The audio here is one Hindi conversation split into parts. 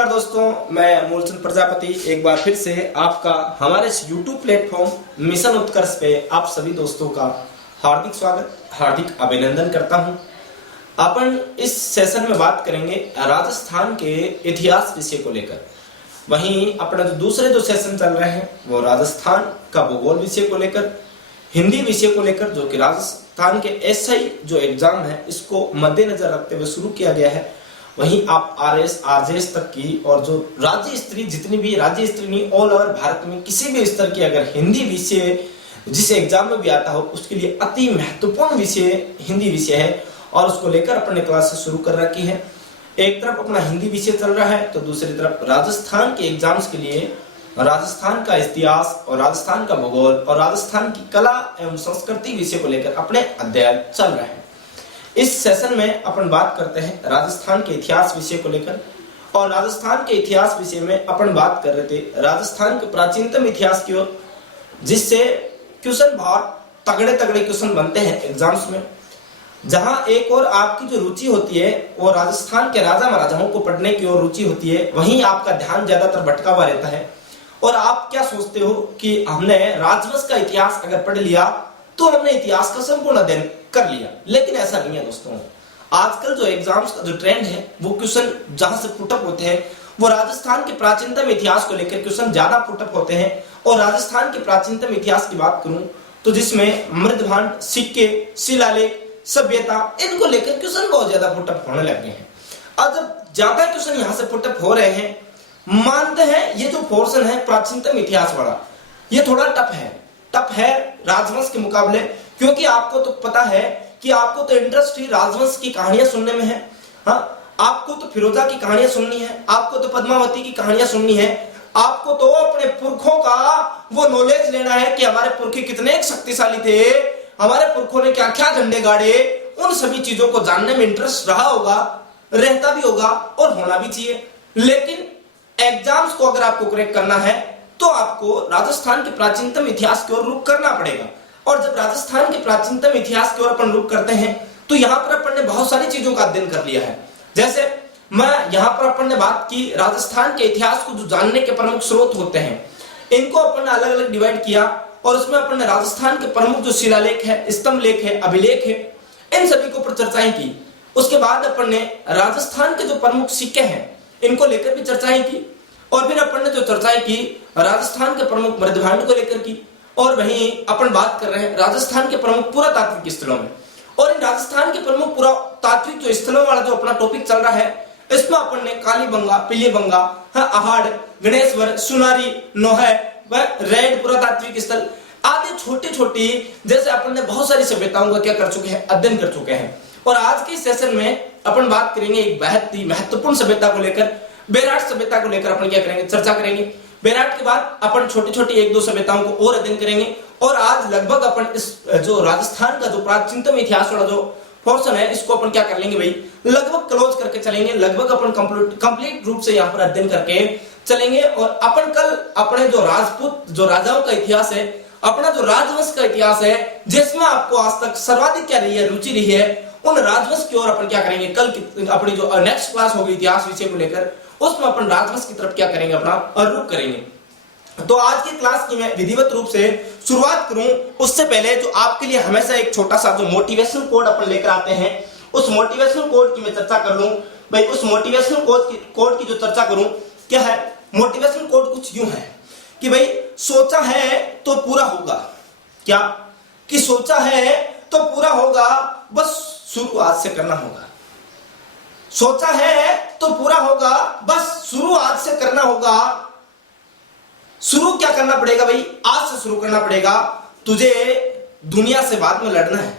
नमस्कार दोस्तों, मैं मूलचंद प्रजापति एक बार फिर से आपका हमारे इस YouTube प्लेटफॉर्म मिशन उत्कर्ष पे आप सभी दोस्तों का हार्दिक स्वागत, हार्दिक अभिनंदन करता हूं। अपन इस सेशन में बात करेंगे राजस्थान के इतिहास विषय को लेकर। वहीं अपना जो दूसरे जो सेशन चल रहे हैं वो राजस्थान का भूगोल विषय को लेकर, हिंदी विषय को लेकर, जो कि राजस्थान के एसआई जो एग्जाम है इसको मद्देनजर रखते हुए शुरू किया गया है। वहीं आप आरएस आरजेएस तक की और जो राज्य स्तरीय, जितनी भी राज्य स्तरीय नहीं, ऑल ओवर भारत में किसी भी स्तर की अगर हिंदी विषय जिस एग्जाम में भी आता हो उसके लिए अति महत्वपूर्ण विषय हिंदी विषय है और उसको लेकर अपने क्लासेस शुरू कर रखी है। एक तरफ अपना हिंदी विषय चल रहा है तो दूसरी तरफ राजस्थान के एग्जाम्स के लिए राजस्थान का इतिहास और राजस्थान का भूगोल और राजस्थान की कला एवं संस्कृति विषय को लेकर अपने अध्ययन चल रहे हैं। इस सेशन में अपन बात करते हैं राजस्थान के इतिहास विषय को लेकर और राजस्थान के इतिहास विषय में अपन बात कर रहे थे राजस्थान के प्राचीनतम इतिहास की ओर, जिससे क्वेश्चन बहुत तगड़े तगड़े क्वेश्चन बनते हैं एग्जाम्स में। जहां एक और आपकी जो रुचि होती है वो राजस्थान के राजा महाराजाओं को पढ़ने की ओर रुचि होती है, वहीं आपका ध्यान ज्यादातर भटका हुआ रहता है और आप क्या सोचते हो कि हमने राजवंश का इतिहास अगर पढ़ लिया तो हमने इतिहास का संपूर्ण अध्ययन कर लिया। लेकिन ऐसा नहीं है दोस्तों। आजकल जो एग्जाम्स का जो ट्रेंड है वो क्वेश्चन जहां से पुटअप होते हैं वो राजस्थान के प्राचीनतम इतिहास को लेकर क्वेश्चन ज्यादा पुटअप होते हैं। और राजस्थान के प्राचीनतम इतिहास की बात करूं तो जिसमें मृदभांड, सिक्के, शिलालेख, सभ्यता, इनको लेकर क्वेश्चन बहुत ज्यादा पुटअप होने लग गए हैं। और जब ज्यादा क्वेश्चन यहाँ से पुटअप हो रहे हैं, मानते हैं ये जो पोर्शन है प्राचीनतम इतिहास वाला ये थोड़ा टफ है राजवंश के मुकाबले, क्योंकि आपको तो पता है कि आपको तो इंटरेस्ट ही राजवंश की कहानियां सुनने में है। हाँ, आपको तो फिरोजा की कहानियां सुननी है, आपको तो पद्मावती की कहानियां सुननी है, आपको तो अपने पुरखों का वो नॉलेज लेना है कि हमारे पुरखे कितने शक्तिशाली थे, हमारे पुरखों ने क्या क्या झंडे गाड़े। उन सभी चीजों को जानने में इंटरेस्ट रहा होगा, रहता भी होगा और होना भी चाहिए। लेकिन एग्जाम्स को अगर आपको क्रैक करना है तो आपको राजस्थान के प्राचीनतम इतिहास की ओर रुख करना पड़ेगा। और जब राजस्थान के प्राचीनतम इतिहास की ओर अपन रुख करते हैं तो यहाँ पर अपन ने बहुत सारी चीजों का अध्ययन कर लिया है। जैसे मैं यहाँ पर अपन ने बात की राजस्थान के इतिहास को जो जानने के प्रमुख स्रोत होते हैं इनको अपन ने अलग अलग डिवाइड किया और उसमें अपन ने राजस्थान के प्रमुख जो शिलालेख है, स्तंभ लेख है, अभिलेख है, इन सभी को पर चर्चाएं की। उसके बाद अपन ने राजस्थान के जो प्रमुख सिक्के हैं इनको लेकर भी चर्चाएं की और फिर अपन ने जो चर्चाएं की राजस्थान के प्रमुख मृदभांड को लेकर की। और वहीं अपन बात कर रहे हैं राजस्थान के प्रमुख पुरातात्विक स्थलों में। और इन राजस्थान के प्रमुख पुरातात्विक जो स्थलों वाला जो अपना टॉपिक चल रहा है इसमें अपन ने कालीबंगा, पिलीबंगा, अहाड़, गणेश्वर, सुनारी, नोहै व रेड पुरातात्विक स्थल आदि छोटी छोटी जैसे अपन ने बहुत सारी सभ्यताओं का क्या कर चुके हैं, अध्ययन कर चुके हैं। और आज के सेशन में अपन बात करेंगे एक बेहद ही महत्वपूर्ण सभ्यता को लेकर, बेराट सभ्यता को लेकर अपन क्या करेंगे, चर्चा करेंगे। बेराट के बाद अपन छोटी छोटी एक दो सभ्यताओं को और अध्ययन करेंगे। और आज लगभग अपन इस जो राजस्थान का जो प्राचीनतम इतिहास वाला जो पोर्शन है इसको अपन क्या कर लेंगे भाई, लगभग क्लोज करके चलेंगे। लगभग अपन कंप्लीट रूप से यहाँ पर अध्ययन करके चलेंगे। और अपन कल अपने जो राजपूत जो राजाओं का इतिहास है, अपना जो राजवंश का इतिहास है, जिसमें आपको आज तक सर्वाधिक क्या रही है, रुचि रही है, उन राजवंश की ओर अपन क्या करेंगे। कल की अपनी जो नेक्स्ट क्लास होगी इतिहास विषय को लेकर उसमें अपन राजवंश की तरफ क्या करेंगे, अपना रुख करेंगे। तो आज की क्लास की मैं विधिवत रूप से शुरुआत करूं उससे पहले जो आपके लिए हमेशा एक छोटा सा जो मोटिवेशनल कोड अपन लेकर आते हैं उस मोटिवेशनल कोड की मैं चर्चा कर लूं। भाई उस मोटिवेशनल कोड की जो चर्चा करूं क्या है, मोटिवेशनल कोड कुछ यूं है कि भाई सोचा है तो पूरा होगा। क्या कि सोचा है तो पूरा होगा, बस शुरुआत से करना होगा। सोचा है तो पूरा होगा, बस शुरू आज से करना होगा। शुरू क्या करना पड़ेगा भाई, आज से शुरू करना पड़ेगा। तुझे दुनिया से बाद में लड़ना है,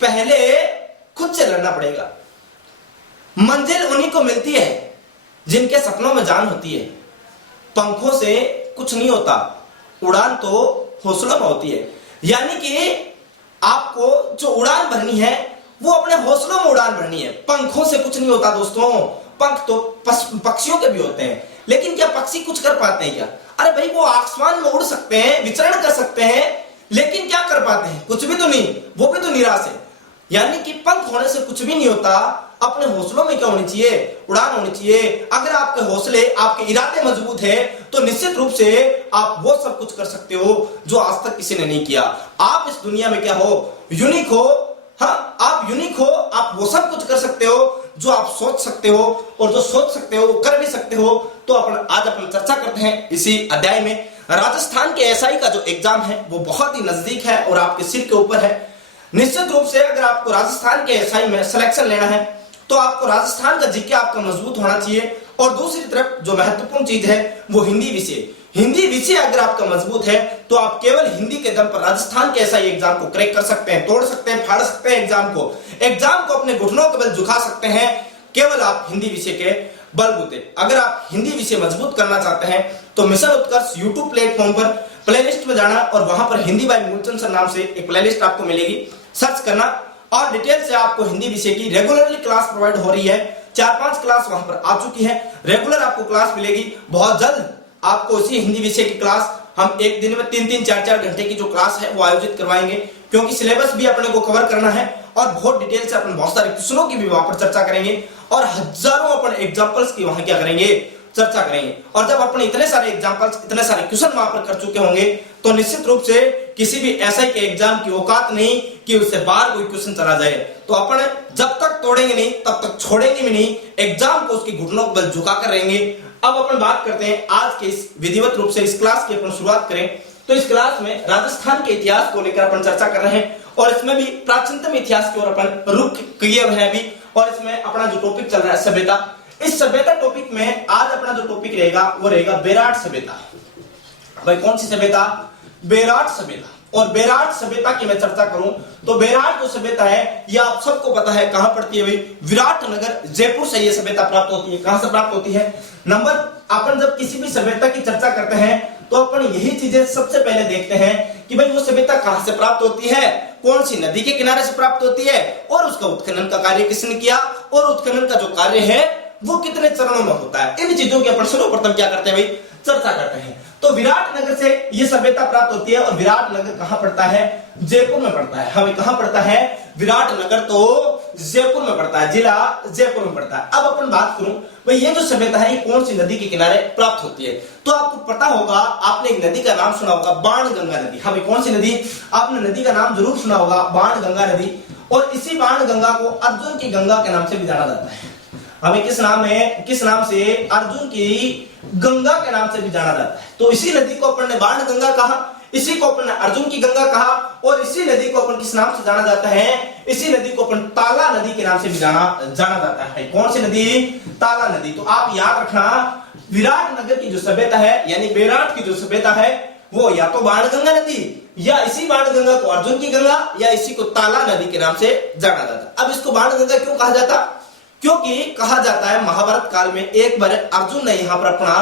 पहले खुद से लड़ना पड़ेगा। मंजिल उन्हीं को मिलती है जिनके सपनों में जान होती है। पंखों से कुछ नहीं होता, उड़ान तो हौसलों में होती है। यानी कि आपको जो उड़ान भरनी है वो अपने हौसलों में उड़ान भरनी है, पंखों से कुछ नहीं होता दोस्तों। पंख तो पक्षियों के भी होते हैं, लेकिन क्या पक्षी कुछ कर पाते हैं क्या? अरे भाई वो आसमान में उड़ सकते हैं, विचरण कर सकते हैं, लेकिन क्या कर पाते हैं? कुछ भी तो नहीं, वो भी तो निराश है। यानी कि पंख होने से कुछ भी नहीं होता। अपने हौसलों में क्या होनी चाहिए, उड़ान होनी चाहिए। अगर आपके हौसले, आपके इरादे मजबूत है तो निश्चित रूप से आप वो सब कुछ कर सकते हो जो आज तक किसी ने नहीं किया। आप इस दुनिया में क्या हो, यूनिक हो। हाँ, आप यूनिक हो, आप वो सब कुछ कर सकते हो जो आप सोच सकते हो, और जो सोच सकते हो वो कर भी सकते हो। तो आज अपन चर्चा करते हैं इसी अध्याय में। राजस्थान के एसआई का जो एग्जाम है वो बहुत ही नजदीक है और आपके सिर के ऊपर है। निश्चित रूप से अगर आपको राजस्थान के एसआई में सिलेक्शन लेना है तो आपको राजस्थान का जीके आपका मजबूत होना चाहिए, और दूसरी तरफ जो महत्वपूर्ण चीज है वो हिंदी विषय। हिंदी विषय अगर आपका मजबूत है तो आप केवल हिंदी के दम पर राजस्थान के एसआई एग्जाम को क्रैक कर सकते हैं, तोड़ सकते हैं, फाड़ सकते हैं एग्जाम को अपने घुटनों के बल झुका सकते हैं, केवल आप हिंदी विषय के बलबूते। अगर आप हिंदी विषय मजबूत करना चाहते हैं तो मिशन उत्कर्ष यूट्यूब प्लेटफॉर्म पर प्लेलिस्ट में जाना, और वहां पर हिंदी बाय मूलचंद सर नाम से एक प्लेलिस्ट आपको मिलेगी, सर्च करना, और डिटेल से आपको हिंदी विषय की रेगुलरली क्लास प्रोवाइड हो रही है। 4-5 क्लास वहां पर आ चुकी है, रेगुलर आपको क्लास मिलेगी। बहुत जल्द आपको इसी हिंदी विषय की क्लास हम एक दिन में 3-3, 4-4 घंटे की जो क्लास है वो आयोजित करवाएंगे, क्योंकि सिलेबस भी अपने को कवर करना है और बहुत डिटेल से अपन बहुत सारे क्वेश्चनों की भी वहां पर चर्चा करेंगे, और हजारों अपन एग्जांपल्स की वहां क्या करेंगे, चर्चा करेंगे। और जब अपन इतने सारे एग्जांपल्स, इतने सारे क्वेश्चन वहां पर कर चुके होंगे तो निश्चित रूप से किसी भी एसआई के एग्जाम की औकात नहीं कि उससे बाहर कोई क्वेश्चन चला जाए। तो अपन जब तक तोड़ेंगे नहीं तब तक छोड़ेंगे भी नहीं, एग्जाम को उसकी घुटनों पर बल झुका कर रहेंगे। अब अपन बात करते हैं आज के इस विधिवत रूप से इस क्लास की अपन शुरुआत करें तो इस क्लास में राजस्थान के इतिहास को लेकर अपन चर्चा कर रहे हैं, और इसमें भी प्राचीनतम इतिहास की ओर अपन रुख किए हुए हैं अभी। और इसमें अपना जो टॉपिक चल रहा है सभ्यता, इस सभ्यता टॉपिक में आज अपना जो टॉपिक रहेगा वो रहेगा बेराट सभ्यता। भाई कौन सी सभ्यता, बेराट सभ्यता। और बेराट सभ्यता की मैं चर्चा करूं तो बेराट जो सभ्यता है ये आप सबको पता है कहां पड़ती है भाई, विराटनगर जयपुर से ये सभ्यता प्राप्त होती है। कहां से प्राप्त होती है, नंबर अपन जब किसी भी सभ्यता की चर्चा करते हैं तो अपन यही चीजें सबसे पहले देखते हैं कि भाई वो सभ्यता कहां से प्राप्त होती है, कौन सी नदी के किनारे से प्राप्त होती है, और उसका उत्खनन का कार्य किसने किया, और उत्खनन का जो कार्य है वो कितने चरणों में होता है। इन चीजों की अपन सर्वप्रथम क्या करते हैं भाई, चर्चा करते हैं। तो विराटनगर से ये सभ्यता प्राप्त होती है, और विराटनगर कहां पड़ता है, जयपुर में पड़ता है। हमें कहां पड़ता है, विराटनगर तो जयपुर में पड़ता है, जिला जयपुर में पड़ता है। अब अपन बात करूं भाई ये जो सभ्यता है ये कौन सी नदी के किनारे प्राप्त होती है, तो आपको पता होगा, आपने एक नदी का नाम सुना होगा, बाणगंगा नदी। हाँ भाई कौन सी नदी, आपने नदी का नाम जरूर सुना होगा, बाणगंगा नदी। और इसी बाणगंगा को अर्जुन की गंगा के नाम से भी जाना जाता है। हमें किस नाम से, अर्जुन की गंगा के नाम से भी जाना जाता है। तो इसी नदी को अपन ने बाण गंगा कहा, इसी को अपन ने अर्जुन की गंगा कहा, और इसी नदी को अपन किस नाम से जाना जाता है, इसी नदी को अपन ताला नदी के नाम से भी जाना जाता है। कौन सी नदी, ताला नदी। तो आप याद रखना विराटनगर की जो सभ्यता है यानी बेराट की जो सभ्यता है वो या तो बाणगंगा नदी, या इसी बाणगंगा को अर्जुन की गंगा, या इसी को ताला नदी के नाम से जाना जाता। अब इसको बाणगंगा क्यों कहा जाता, क्योंकि कहा जाता है महाभारत काल में एक बार अर्जुन ने यहाँ पर अपना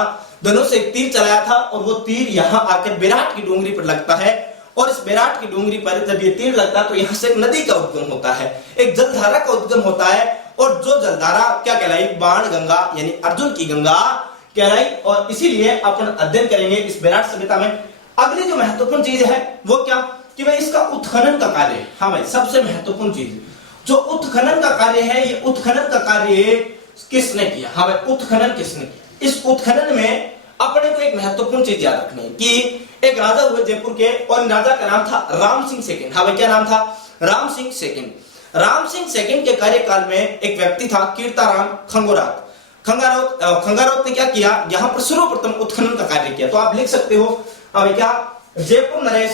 धनुष से एक तीर चलाया था, और वो तीर यहाँ आकर बेराट की डोंगरी पर लगता है, और इस बेराट की डोंगरी पर जब ये तीर लगता है तो यहाँ से एक नदी का उद्गम होता है, एक जलधारा का उद्गम होता है, और जो जलधारा क्या कहलाई, बाण गंगा यानी अर्जुन की गंगा कहलाई। और इसीलिए अपन अध्ययन करेंगे इस बेराट सभ्यता में। अगली जो महत्वपूर्ण चीज है वो क्या, कि भाई इसका उत्खनन का कार्य। हाँ भाई सबसे महत्वपूर्ण चीज जो उत्खनन का कार्य है, ये उत्खनन का कार्य किसने किया। हाँ भाई उत्खनन किसने किया। इस उत्खनन में अपने को एक महत्वपूर्ण चीज याद रखनी है कि एक राजा हुए जयपुर के, और राजा का नाम था राम सिंह सेकंड। हाँ भाई क्या नाम था, राम सिंह सेकंड। राम सिंह सेकंड के कार्यकाल में एक व्यक्ति था कीर्ताराम खंगोरात। खंगारात ने क्या किया, यहाँ पर सर्वप्रथम उत्खनन का कार्य किया। तो आप लिख सकते हो अब क्या, जयपुर नरेश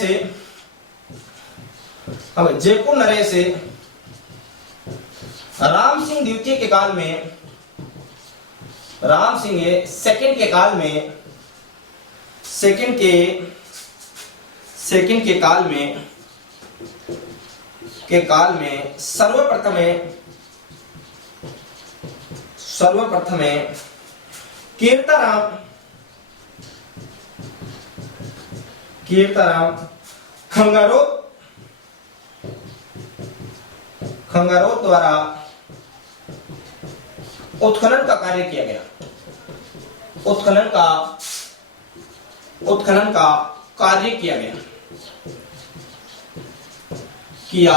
से राम सिंह द्वितीय के काल में, राम सिंह सेकंड के काल में, सेकंड के काल में सर्वप्रथम कीर्ताराम खंगारोत द्वारा उत्खनन का कार्य किया गया। उत्खनन का कार्य किया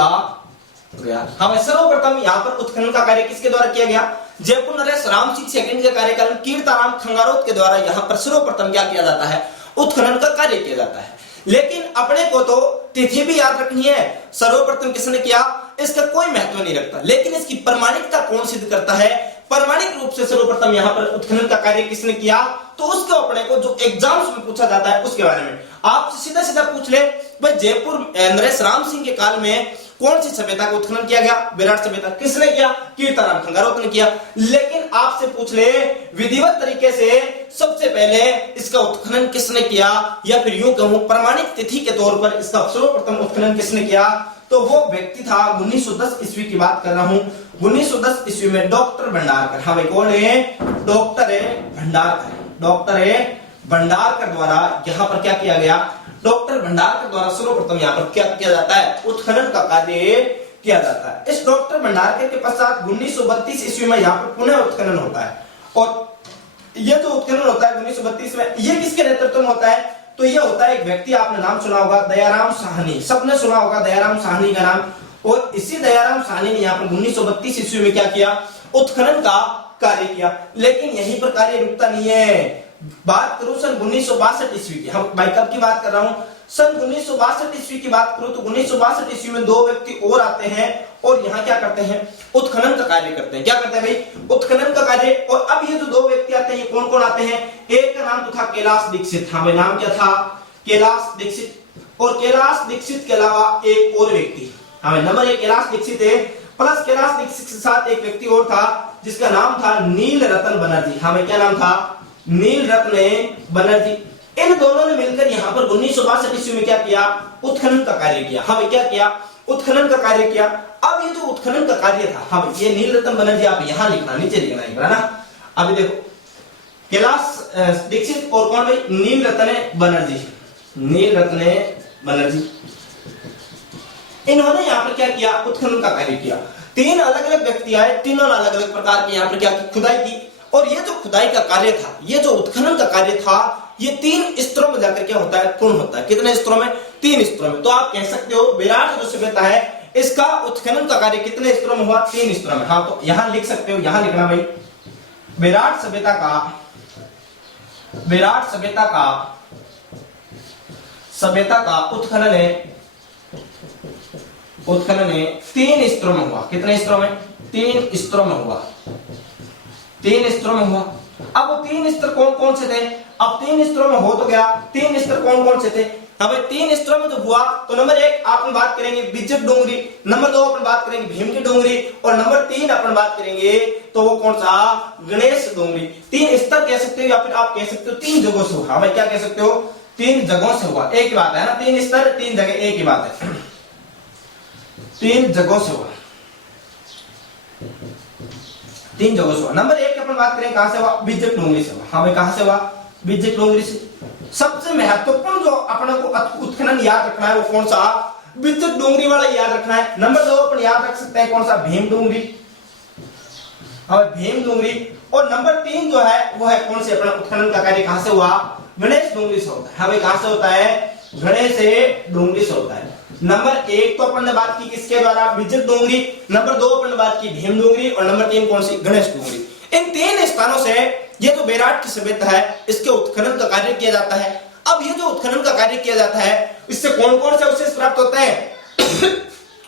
हमें सर्वप्रथम यहाँ पर उत्खनन का कार्य किसके द्वारा किया गया? जयपुर नरेश राम सिंह सेकंड के कार्यकाल में कीर्ताराम खंगारोत के द्वारा यहाँ पर सर्वप्रथम क्या किया जाता है? उत्खनन का कार्य किया जाता है। लेकिन अपने को तो तिथि भी याद रखनी है, सर्वप्रथम किसने किया इसका कोई महत्व नहीं रखता, लेकिन इसकी प्रमाणिकता कौन सिद्ध करता है? प्रमाणिक रूप से सर्वप्रथम यहाँ पर उत्खनन का कार्य किसने किया, तो उसको अपने को जो एग्जाम्स में पूछा जाता है उसके बारे में आपसे सीधा सीधा पूछ ले, भाई जयपुर नरेश राम सिंह के काल में कौन सी सभ्यता का उत्खनन किया गया? विराट सभ्यता। किसने किया? कीर्ताराम खंगारोत ने किया। लेकिन आपसे पूछ ले विधिवत तरीके से सबसे पहले इसका उत्खनन किसने किया, या फिर यूं कहूं प्रमाणिक तिथि के तौर पर इसका सर्वप्रथम उत्खनन किसने किया, तो वो व्यक्ति था 1910 ईस्वी की बात कर रहा हूं। 1910 ईस्वी में डॉक्टर भंडारकर, हाँ भाई कौन है? डॉक्टर भंडारकर। डॉक्टर भंडारकर द्वारा यहाँ पर क्या किया गया? डॉक्टर भंडारकर द्वारा सर्वप्रथम यहाँ पर क्या किया जाता है? उत्खनन का कार्य किया जाता है। इस डॉक्टर भंडारकर के पश्चात 1932 ईस्वी में यहाँ पर पुनः उत्खनन होता है, और ये जो उत्खनन होता है 1932 में, ये किसके नेतृत्व में होता है? तो ये होता है एक व्यक्ति, आपने नाम सुना होगा दयाराम साहनी, सबने सुना होगा दयाराम साहनी का नाम। और इसी दयाराम साहनी ने यहाँ पर 1932 ईस्वी में क्या किया? उत्खनन का कार्य किया। लेकिन यहीं पर कार्य रुकता नहीं है। बात करूं सन 1962 ईस्वी की, हम भाई कब की बात कर रहा हूं? सन 1962 ईस्वी की बात करूं तो 1962 ईस्वी में दो व्यक्ति और आते हैं और यहाँ क्या करते हैं? उत्खनन का कार्य करते हैं। क्या करते हैं भाई? उत्खनन का कार्य। और अब ये जो दो व्यक्ति आते हैं, कौन कौन आते हैं? एक का नाम तो था कैलाश दीक्षित। हाँ भाई नाम क्या था? कैलाश दीक्षित। और कैलाश दीक्षित के अलावा एक और व्यक्ति, हाँ भाई नंबर 1 कैलाश दीक्षित है, प्लस कैलाश दीक्षित के साथ एक व्यक्ति और था जिसका नाम था नील रतन बनर्जी। हाँ भाई क्या नाम था? नील रत्न बनर्जी। इन दोनों ने मिलकर यहाँ पर 1962 ईस्वी में क्या किया? उत्खनन का कार्य किया। हाँ भाई क्या किया? उत्खनन का कार्य किया। अब ये जो उत्खनन का कार्य था, हाँ भाई ये नील रतन बनर्जी आप यहाँ लिखना, नीचे लिखना है ना। अभी देखो कैलाश दीक्षित और कौन भाई? नील रत्न बनर्जी। नील रत्न बनर्जी, इन्होंने यहाँ पर क्या किया? उत्खनन का कार्य किया। तीन अलग अलग व्यक्ति आए, तीनों ने अलग अलग प्रकार की यहाँ पर क्या की? खुदाई की। और ये जो खुदाई का कार्य था, ये जो उत्खनन का कार्य था, ये 3 स्तरों में जाकर क्या होता है? पूर्ण होता है। कितने स्तरों में? 3 स्तरों में। तो आप कह सकते हो विराट जो सभ्यता है इसका उत्खनन का कार्य कितने स्तरों में हुआ? 3 स्तरों में। हाँ तो यहां लिख सकते हो, यहां लिखना भाई विराट सभ्यता का उत्खनन है 3 स्तरों में हुआ। कितने स्तरों में? 3 स्तरों में हुआ। 3 स्तरों में हुआ। अब वो 3 स्तर कौन कौन से थे? अब 3 स्तरों में हो तो गया, 3 स्तर कौन कौन से थे? अब 3 स्तरों में जो हुआ तो नंबर 1 अपन बात करेंगे बिज्जट डोंगरी, नंबर 2 अपन बात करेंगे भीम की डोंगरी, और नंबर 3 अपन बात करेंगे तो वो कौन सा? गणेश डोंगरी। 3 स्तर कह सकते हो, या फिर आप कह सकते हो 3 जगहों से हुआ। भाई क्या कह सकते हो? 3 जगहों से हुआ। एक ही बात है ना, 3 स्तर 3 जगह एक ही बात है। 3 जगहों से हुआ, 3 जगहों से हुआ। नंबर 1 की अपन बात करें कहां से हुआ? बिज्जट डोंगरी से हुआ। हाँ भाई कहां से हुआ? बिज्जट डोंगरी से। सबसे महत्वपूर्ण जो अपने को उत्खनन याद रखना है वो कौन सा? बिज्जट डोंगरी वाला याद रखना है। नंबर 2 अपन याद रख सकते हैं कौन सा? भीम डोंगरी। और भीम डोंगरी। और नंबर 3 जो है वो है कौन से? अपना उत्खनन का कार्य कहां से हुआ? गणेश डोंगरी से होता है। हाँ भाई कहां से होता है? गणेश डोंगरी से होता है। नंबर 1 तो अपन ने बात की किसके द्वारा? बिज्जट डोंगरी। नंबर 2 अपन ने बात की भीम डोंगरी, और नंबर 3 कौन सी? गणेश डोंगरी। इन 3 स्थानों से ये जो बेराट की सभ्यता है इसके उत्खनन का कार्य किया जाता है। अब ये जो उत्खनन का कार्य किया जाता है इससे कौन कौन से अवशेष प्राप्त होते हैं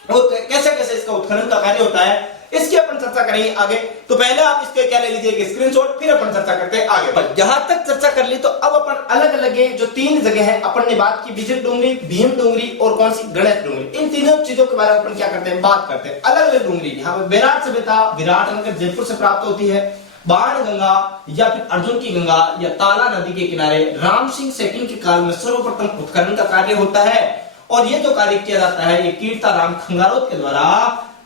और कैसे कैसे इसका उत्खनन का कार्य होता है, इसकी अपन चर्चा करेंगे आगे। तो पहले आप इसके क्या ले लीजिए? स्क्रीनशॉट, फिर अपन चर्चा करते हैं आगे। पर जहां तक चर्चा कर ली तो अब अपन अलग अलग जो 3 जगह है अपन ने बात की, बिज्जट डोंगरी, भीम डोंगरी और कौन सी? गणेश डोंगरी। इन तीनों चीजों के बारे में अपन क्या करते हैं? बात करते हैं। अलग अलग डोंगरी यहाँ पर बेराट सभ्यता विराटनगर जयपुर से प्राप्त होती है। बाण गंगा या फिर अर्जुन की गंगा या ताला नदी के किनारे राम सिंह सेकंड के काल में सर्वप्रथम उत्खनन का कार्य होता है। और ये जो कार्य किया जाता है ये कीर्ताराम खंगारोत के द्वारा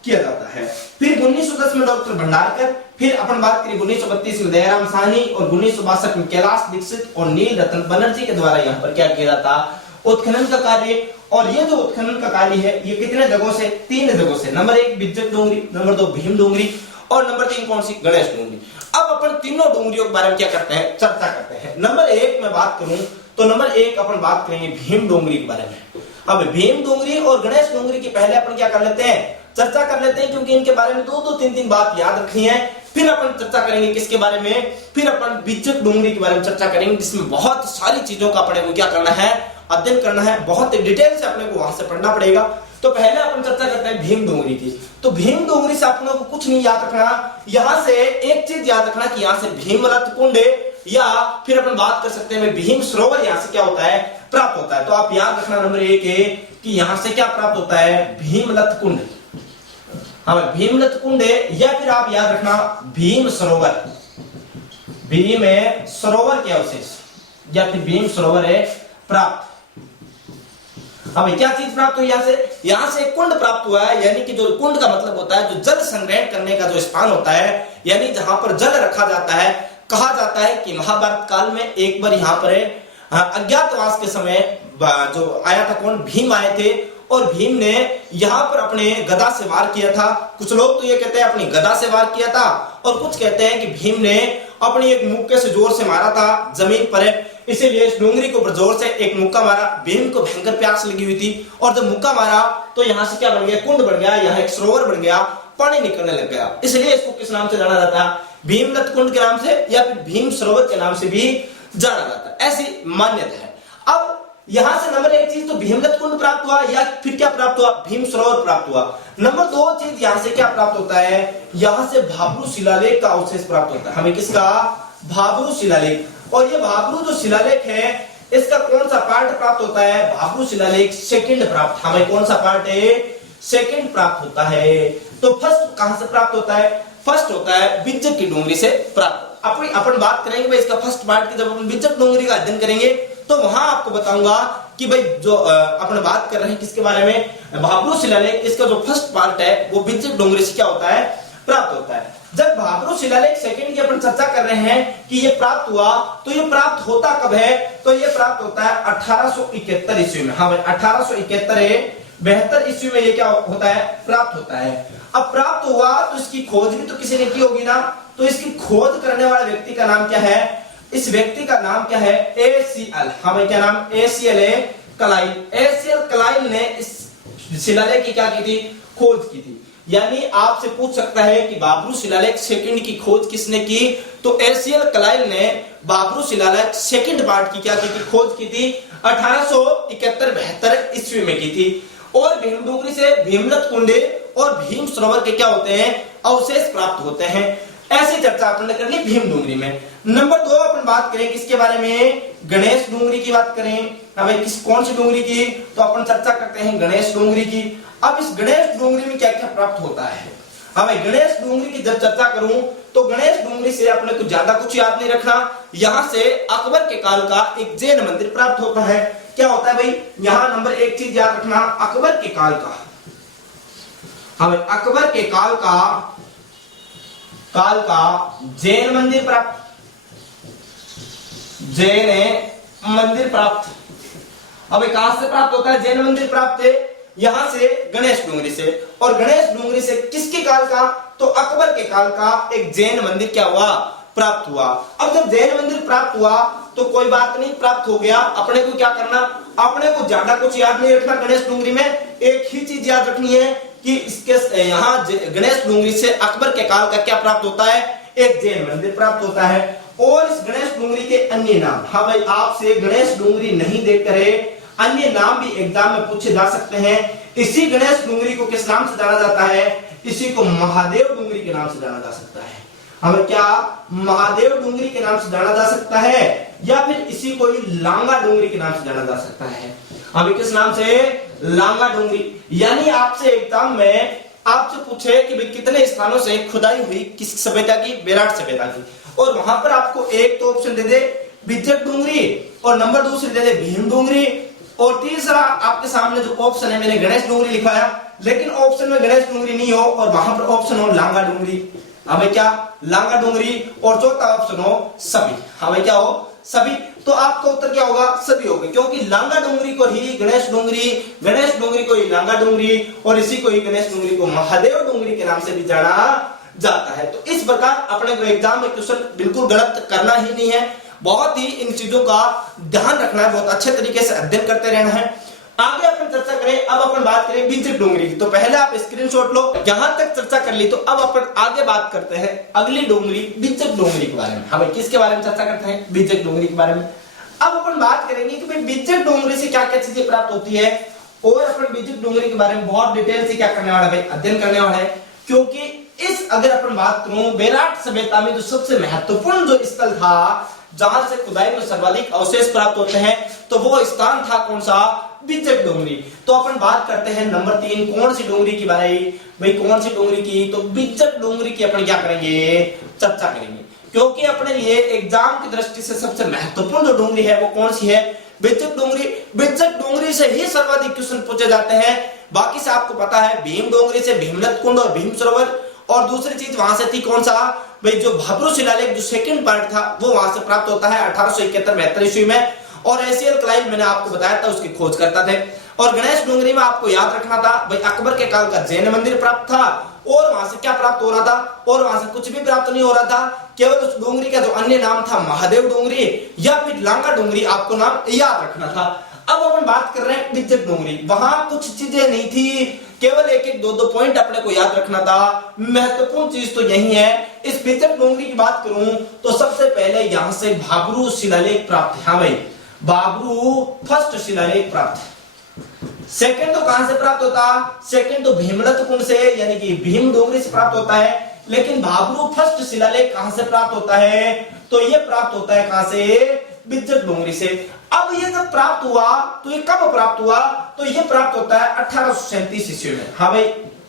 किया जाता है। फिर 1910 में डॉक्टर भंडारकर, फिर अपन बात करें 1932 में दयाराम साहनी, और 1962 में कैलाश दीक्षित और नील रतन बनर्जी के द्वारा यहाँ पर क्या किया जाता? उत्खनन का कार्य। और ये जो उत्खनन का कार्य है ये कितने जगहों से? 3 जगहों से। नंबर 1 बिज्जट डोंगरी, नंबर 2 भीम डोंगरी, और नंबर 3 कौन सी? गणेश डोंगरी। अब अपन तीनों डोंगरियों के बारे में क्या करते हैं? चर्चा करते हैं। नंबर 1 में बात करूं तो नंबर 1 अपन बात करेंगे भीम डोंगरी के बारे में। अब भीम डोंगरी और गणेश डोंगरी की पहले अपन क्या कर लेते हैं, चर्चा कर लेते हैं, क्योंकि इनके बारे में दो तीन बात याद रखनी है। फिर अपन चर्चा करेंगे किसके बारे में, फिर अपन बिज्जट डोंगरी के बारे में चर्चा करेंगे, जिसमें बहुत सारी चीजों का अपने को क्या करना है, अध्ययन करना है, बहुत डिटेल से अपने को वहां से पढ़ना पड़ेगा। तो पहले अपन चर्चा करते हैं भीम डोंगरी की। तो भीम डोंगरी से अपने को कुछ नहीं याद रखना, यहां से एक चीज याद रखना कि यहां से भीमरथ कुंड, या फिर अपन बात कर सकते हैं भीम सरोवर यहां से क्या होता है, प्राप्त होता है। तो आप याद रखना नंबर 1 कि यहां से क्या प्राप्त होता है, भीमरथ कुंड, हाँ भीमरथ कुंड, या फिर आप याद रखना भीम सरोवर, भीम सरोवर के अवशेष, या फिर भीम सरोवर है प्राप्त। अब क्या चीज प्राप्त हुई, यहां से कुंड प्राप्त हुआ है, यानी कि जो कुंड का मतलब होता है जो जल संग्रहण करने का जो स्थान होता है, यानी जहां पर जल रखा जाता है। कहा जाता है कि महाभारत काल में एक बार यहाँ पर अज्ञातवास के समय जो आया था कौन, भीम आए थे, और भीम ने यहाँ पर अपने गदा से वार किया था। कुछ लोग तो ये कहते हैं अपनी गदा से वार किया था, और कुछ कहते हैं कि भीम ने अपनी एक मुक्के से जोर से मारा था जमीन पर, इसीलिए इस डोंगरी को जोर से एक मुक्का मारा। भीम को भयंकर प्यास लगी हुई थी, और जब मुक्का मारा तो यहाँ से क्या बन गया, कुंड बन गया, यहाँ एक सरोवर बन गया, पानी निकलने लग गया। इसलिए इसको किस नाम से जाना जाता है, भीमरथ कुंड के नाम से, या फिर भीम सरोवर के नाम से भी जाना जाता है, ऐसी मान्यता है। अब यहां से नंबर 1 चीज तो भीमरथ कुंड प्राप्त हुआ, या फिर क्या प्राप्त हुआ, भीम सरोवर प्राप्त हुआ। नंबर 2 चीज यहां से क्या प्राप्त होता है, यहां से भाब्रू शिलालेख का अवशेष प्राप्त होता है। हमें किसका, भाब्रू शिलालेख। और ये भाब्रू जो शिलालेख है, इसका कौन सा पार्ट प्राप्त होता है, भाब्रू शिलालेख सेकंड प्राप्त, हमें कौन सा पार्ट है, सेकंड प्राप्त होता है। तो फर्स्ट कहां से प्राप्त होता है, फर्स्ट होता है बिज्जट की डोंगरी से प्राप्त। अपन बात करेंगे भाई इसका फर्स्ट पार्ट की, जब अपन बिज्जट डोंगरी का अध्ययन करेंगे तो वहां आपको बताऊंगा कि भाई जो अपन बात कर रहे हैं किसके बारे में, भाब्रू शिलालेख, इसका जो फर्स्ट पार्ट है वो बिज्जट डोंगरी से क्या होता है, प्राप्त होता है। जब भाब्रू शिलालेख सेकंड की अपन चर्चा कर रहे हैं कि ये प्राप्त हुआ, तो ये प्राप्त होता कब है, तो ये प्राप्त होता है 1871 ईस्वी में। हाँ भाई 1871-72 ईस्वी में ये क्या होता है, प्राप्त होता है। अब प्राप्त हुआ तो इसकी खोज भी तो किसी ने की होगी ना, तो इसकी खोज करने वाले व्यक्ति का नाम क्या है, इस व्यक्ति का नाम क्या है, ACL, हमें क्या नाम, ACL क्लाइल। ACL क्लाइल ने इस शिलालेख की क्या की थी, खोज की थी। यानी आपसे पूछ सकता है कि भाब्रू शिलालेख सेकंड की खोज किसने की, तो ACL क्लाइल ने भाब्रू शिलालेख सेकंड पार्ट की क्या की थी, खोज की थी 1871-72 ईस्वी में की थी। और भीम डोंगरी से भीमरथ कुंड और भीम सरोवर के क्या होते हैं, अवशेष प्राप्त होते हैं। ऐसी चर्चा अपन ने कर ली भीम डोंगरी में। नंबर 2 अपन बात करें किसके बारे में, गणेश डोंगरी की बात करें। अब कौन सी डोंगरी की, तो अपन चर्चा करते हैं गणेश डोंगरी की। अब इस गणेश डोंगरी में क्या क्या प्राप्त होता है, अब गणेश डोंगरी की जब चर्चा करूं तो गणेश डोंगरी से अपने को ज्यादा कुछ याद नहीं रखना। यहां से अकबर के काल का एक जैन मंदिर प्राप्त होता है। क्या होता है भाई, यहां नंबर 1 चीज याद रखना, अकबर के काल का, हमें अकबर के काल का जैन मंदिर प्राप्त, जैन मंदिर प्राप्त। अब कहां से प्राप्त होता है, जैन मंदिर प्राप्त है यहां से गणेश डोंगरी से। और गणेश डोंगरी से किसके काल का, तो अकबर के काल का एक जैन मंदिर क्या हुआ, प्राप्त हुआ। अब जब जैन मंदिर प्राप्त हुआ तो कोई बात नहीं, प्राप्त हो गया, अपने को क्या करना, अपने को ज्यादा कुछ याद नहीं रखना। गणेश डोंगरी में एक ही चीज याद रखनी है कि इसके यहाँ गणेश डोंगरी से अकबर के काल का क्या प्राप्त होता है, एक जैन मंदिर प्राप्त होता है। और इस गणेश डोंगरी के अन्य नाम, हाँ भाई आपसे गणेश डोंगरी नहीं देकर अन्य नाम भी एग्जाम में पूछे जा सकते हैं। इसी गणेश डोंगरी को किस नाम से जाना जाता है, इसी को महादेव डोंगरी के नाम से जाना जा सकता है। हमें क्या, महादेव डोंगरी के नाम से जाना जा सकता है, या फिर इसी को ही लांगा डोंगरी के नाम से जाना जा सकता है। हमें किस नाम से, लांगा डोंगरी। यानी आपसे एग्जाम में आपसे पूछे कि भाई कितने स्थानों से खुदाई हुई किस सभ्यता की, विराट सभ्यता की, और वहां पर आपको एक तो ऑप्शन दे दे बिज्जट डोंगरी, और नंबर 2 दे दे भीम डोंगरी, और तीसरा आपके सामने जो ऑप्शन है मैंने गणेश डोंगरी लिखवाया, लेकिन ऑप्शन में गणेश डोंगरी नहीं हो और वहां पर ऑप्शन हो लांगा डोंगरी, हमें क्या, लांगा डोंगरी, और चौथा ऑप्शन हो सभी, हमें क्या हो, सभी। तो आपका उत्तर क्या होगा, सभी होगा, क्योंकि लांगा डोंगरी को ही गणेश डोंगरी, गणेश डोंगरी को ही लांगा डोंगरी, और इसी को ही गणेश डोंगरी को महादेव डोंगरी के नाम से भी जाना जाता है। तो इस प्रकार अपने को एग्जाम में क्वेश्चन बिल्कुल गलत करना ही नहीं है, बहुत ही इन चीजों का ध्यान रखना है, बहुत अच्छे तरीके से अध्ययन करते रहना है। आगे अपन चर्चा करें, अब अपन बात करें बिज्जट डोंगरी की। तो पहले आप स्क्रीनशॉट लो, यहां तक चर्चा कर ली, तो अब अपन आगे बात करते हैं अगली डोंगरी बिज्जट डोंगरी के बारे में। हाँ भाई, किसके बारे में चर्चा करते हैं? बिज्जट डोंगरी के बारे में। अब अपन बात करेंगे कि भाई बिज्जट डोंगरी से क्या क्या चीजें प्राप्त होती है, और अपन बिज्जट डोंगरी के बारे में बहुत डिटेल से क्या करने वाला है भाई, अध्ययन करने वाला है। क्योंकि इस अगर अपन बात करूं बेराट सभ्यता में जो सबसे महत्वपूर्ण जो स्थल था जहां से खुदाई में सर्वाधिक अवशेष प्राप्त होते हैं, तो वो स्थान था कौन सा? बिज्जट डोंगरी। तो अपन बात करते हैं नंबर 3, कौन सी डोंगरी की बारे भाई, कौन सी डोंगरी की? तो बिज्जट डोंगरी की अपन क्या करेंगे? चर्चा करेंगे। क्योंकि अपने लिए एग्जाम की दृष्टि से सबसे महत्वपूर्ण जो डोंगरी है वो कौन सी है? बिज्जट डोंगरी। बिज्जट डोंगरी से ही सर्वाधिक क्वेश्चन पूछे जाते हैं। बाकी से आपको पता है भीम डोंगरी से भीमरथ कुंड और भीम सरोवर, और दूसरी चीज वहां से थी कौन सा भाई, जो भाबरू शिलालेख जो सेकंड पार्ट था वो वहां से प्राप्त होता है 1871-72 ईस्वी में। और एशियल क्लाइव मैंने आपको बताया था उसकी खोज करता थे। और गणेश डोंगरी में आपको याद रखना था भाई, अकबर के काल का जैन मंदिर प्राप्त था, और वहां से क्या प्राप्त हो रहा था? और वहां से कुछ भी प्राप्त नहीं हो रहा था, केवल उस डोंगरी का जो अन्य नाम था महादेव डोंगरी या फिर लांगा डोंगरी, आपको नाम याद रखना था। अब अपन बात कर रहे हैं बिज्जट डोंगरी, वहां कुछ चीजें नहीं थी, केवल एक एक दो दो पॉइंट अपने को याद रखना था। महत्वपूर्ण चीज तो यही है। इस बिज्जट डोंगरी की बात करूं तो सबसे पहले यहां से भाबरू शिलालेख प्राप्त है। हाँ भाई, भाबरू फर्स्ट शिलालेख प्राप्त है। सेकंड तो कहां से प्राप्त होता? सेकंड तो भीमरथ कुंड से यानी कि भीम डोंगरी से प्राप्त होता है। लेकिन भाबरू फर्स्ट शिलालेख कहां से प्राप्त होता है? तो ये प्राप्त होता है कहां से? बिज्जट डोंगरी से। अब ये जब प्राप्त हुआ तो ये कब प्राप्त हुआ? तो ये प्राप्त होता है 1837 ईस्वी में। हाँ भाई,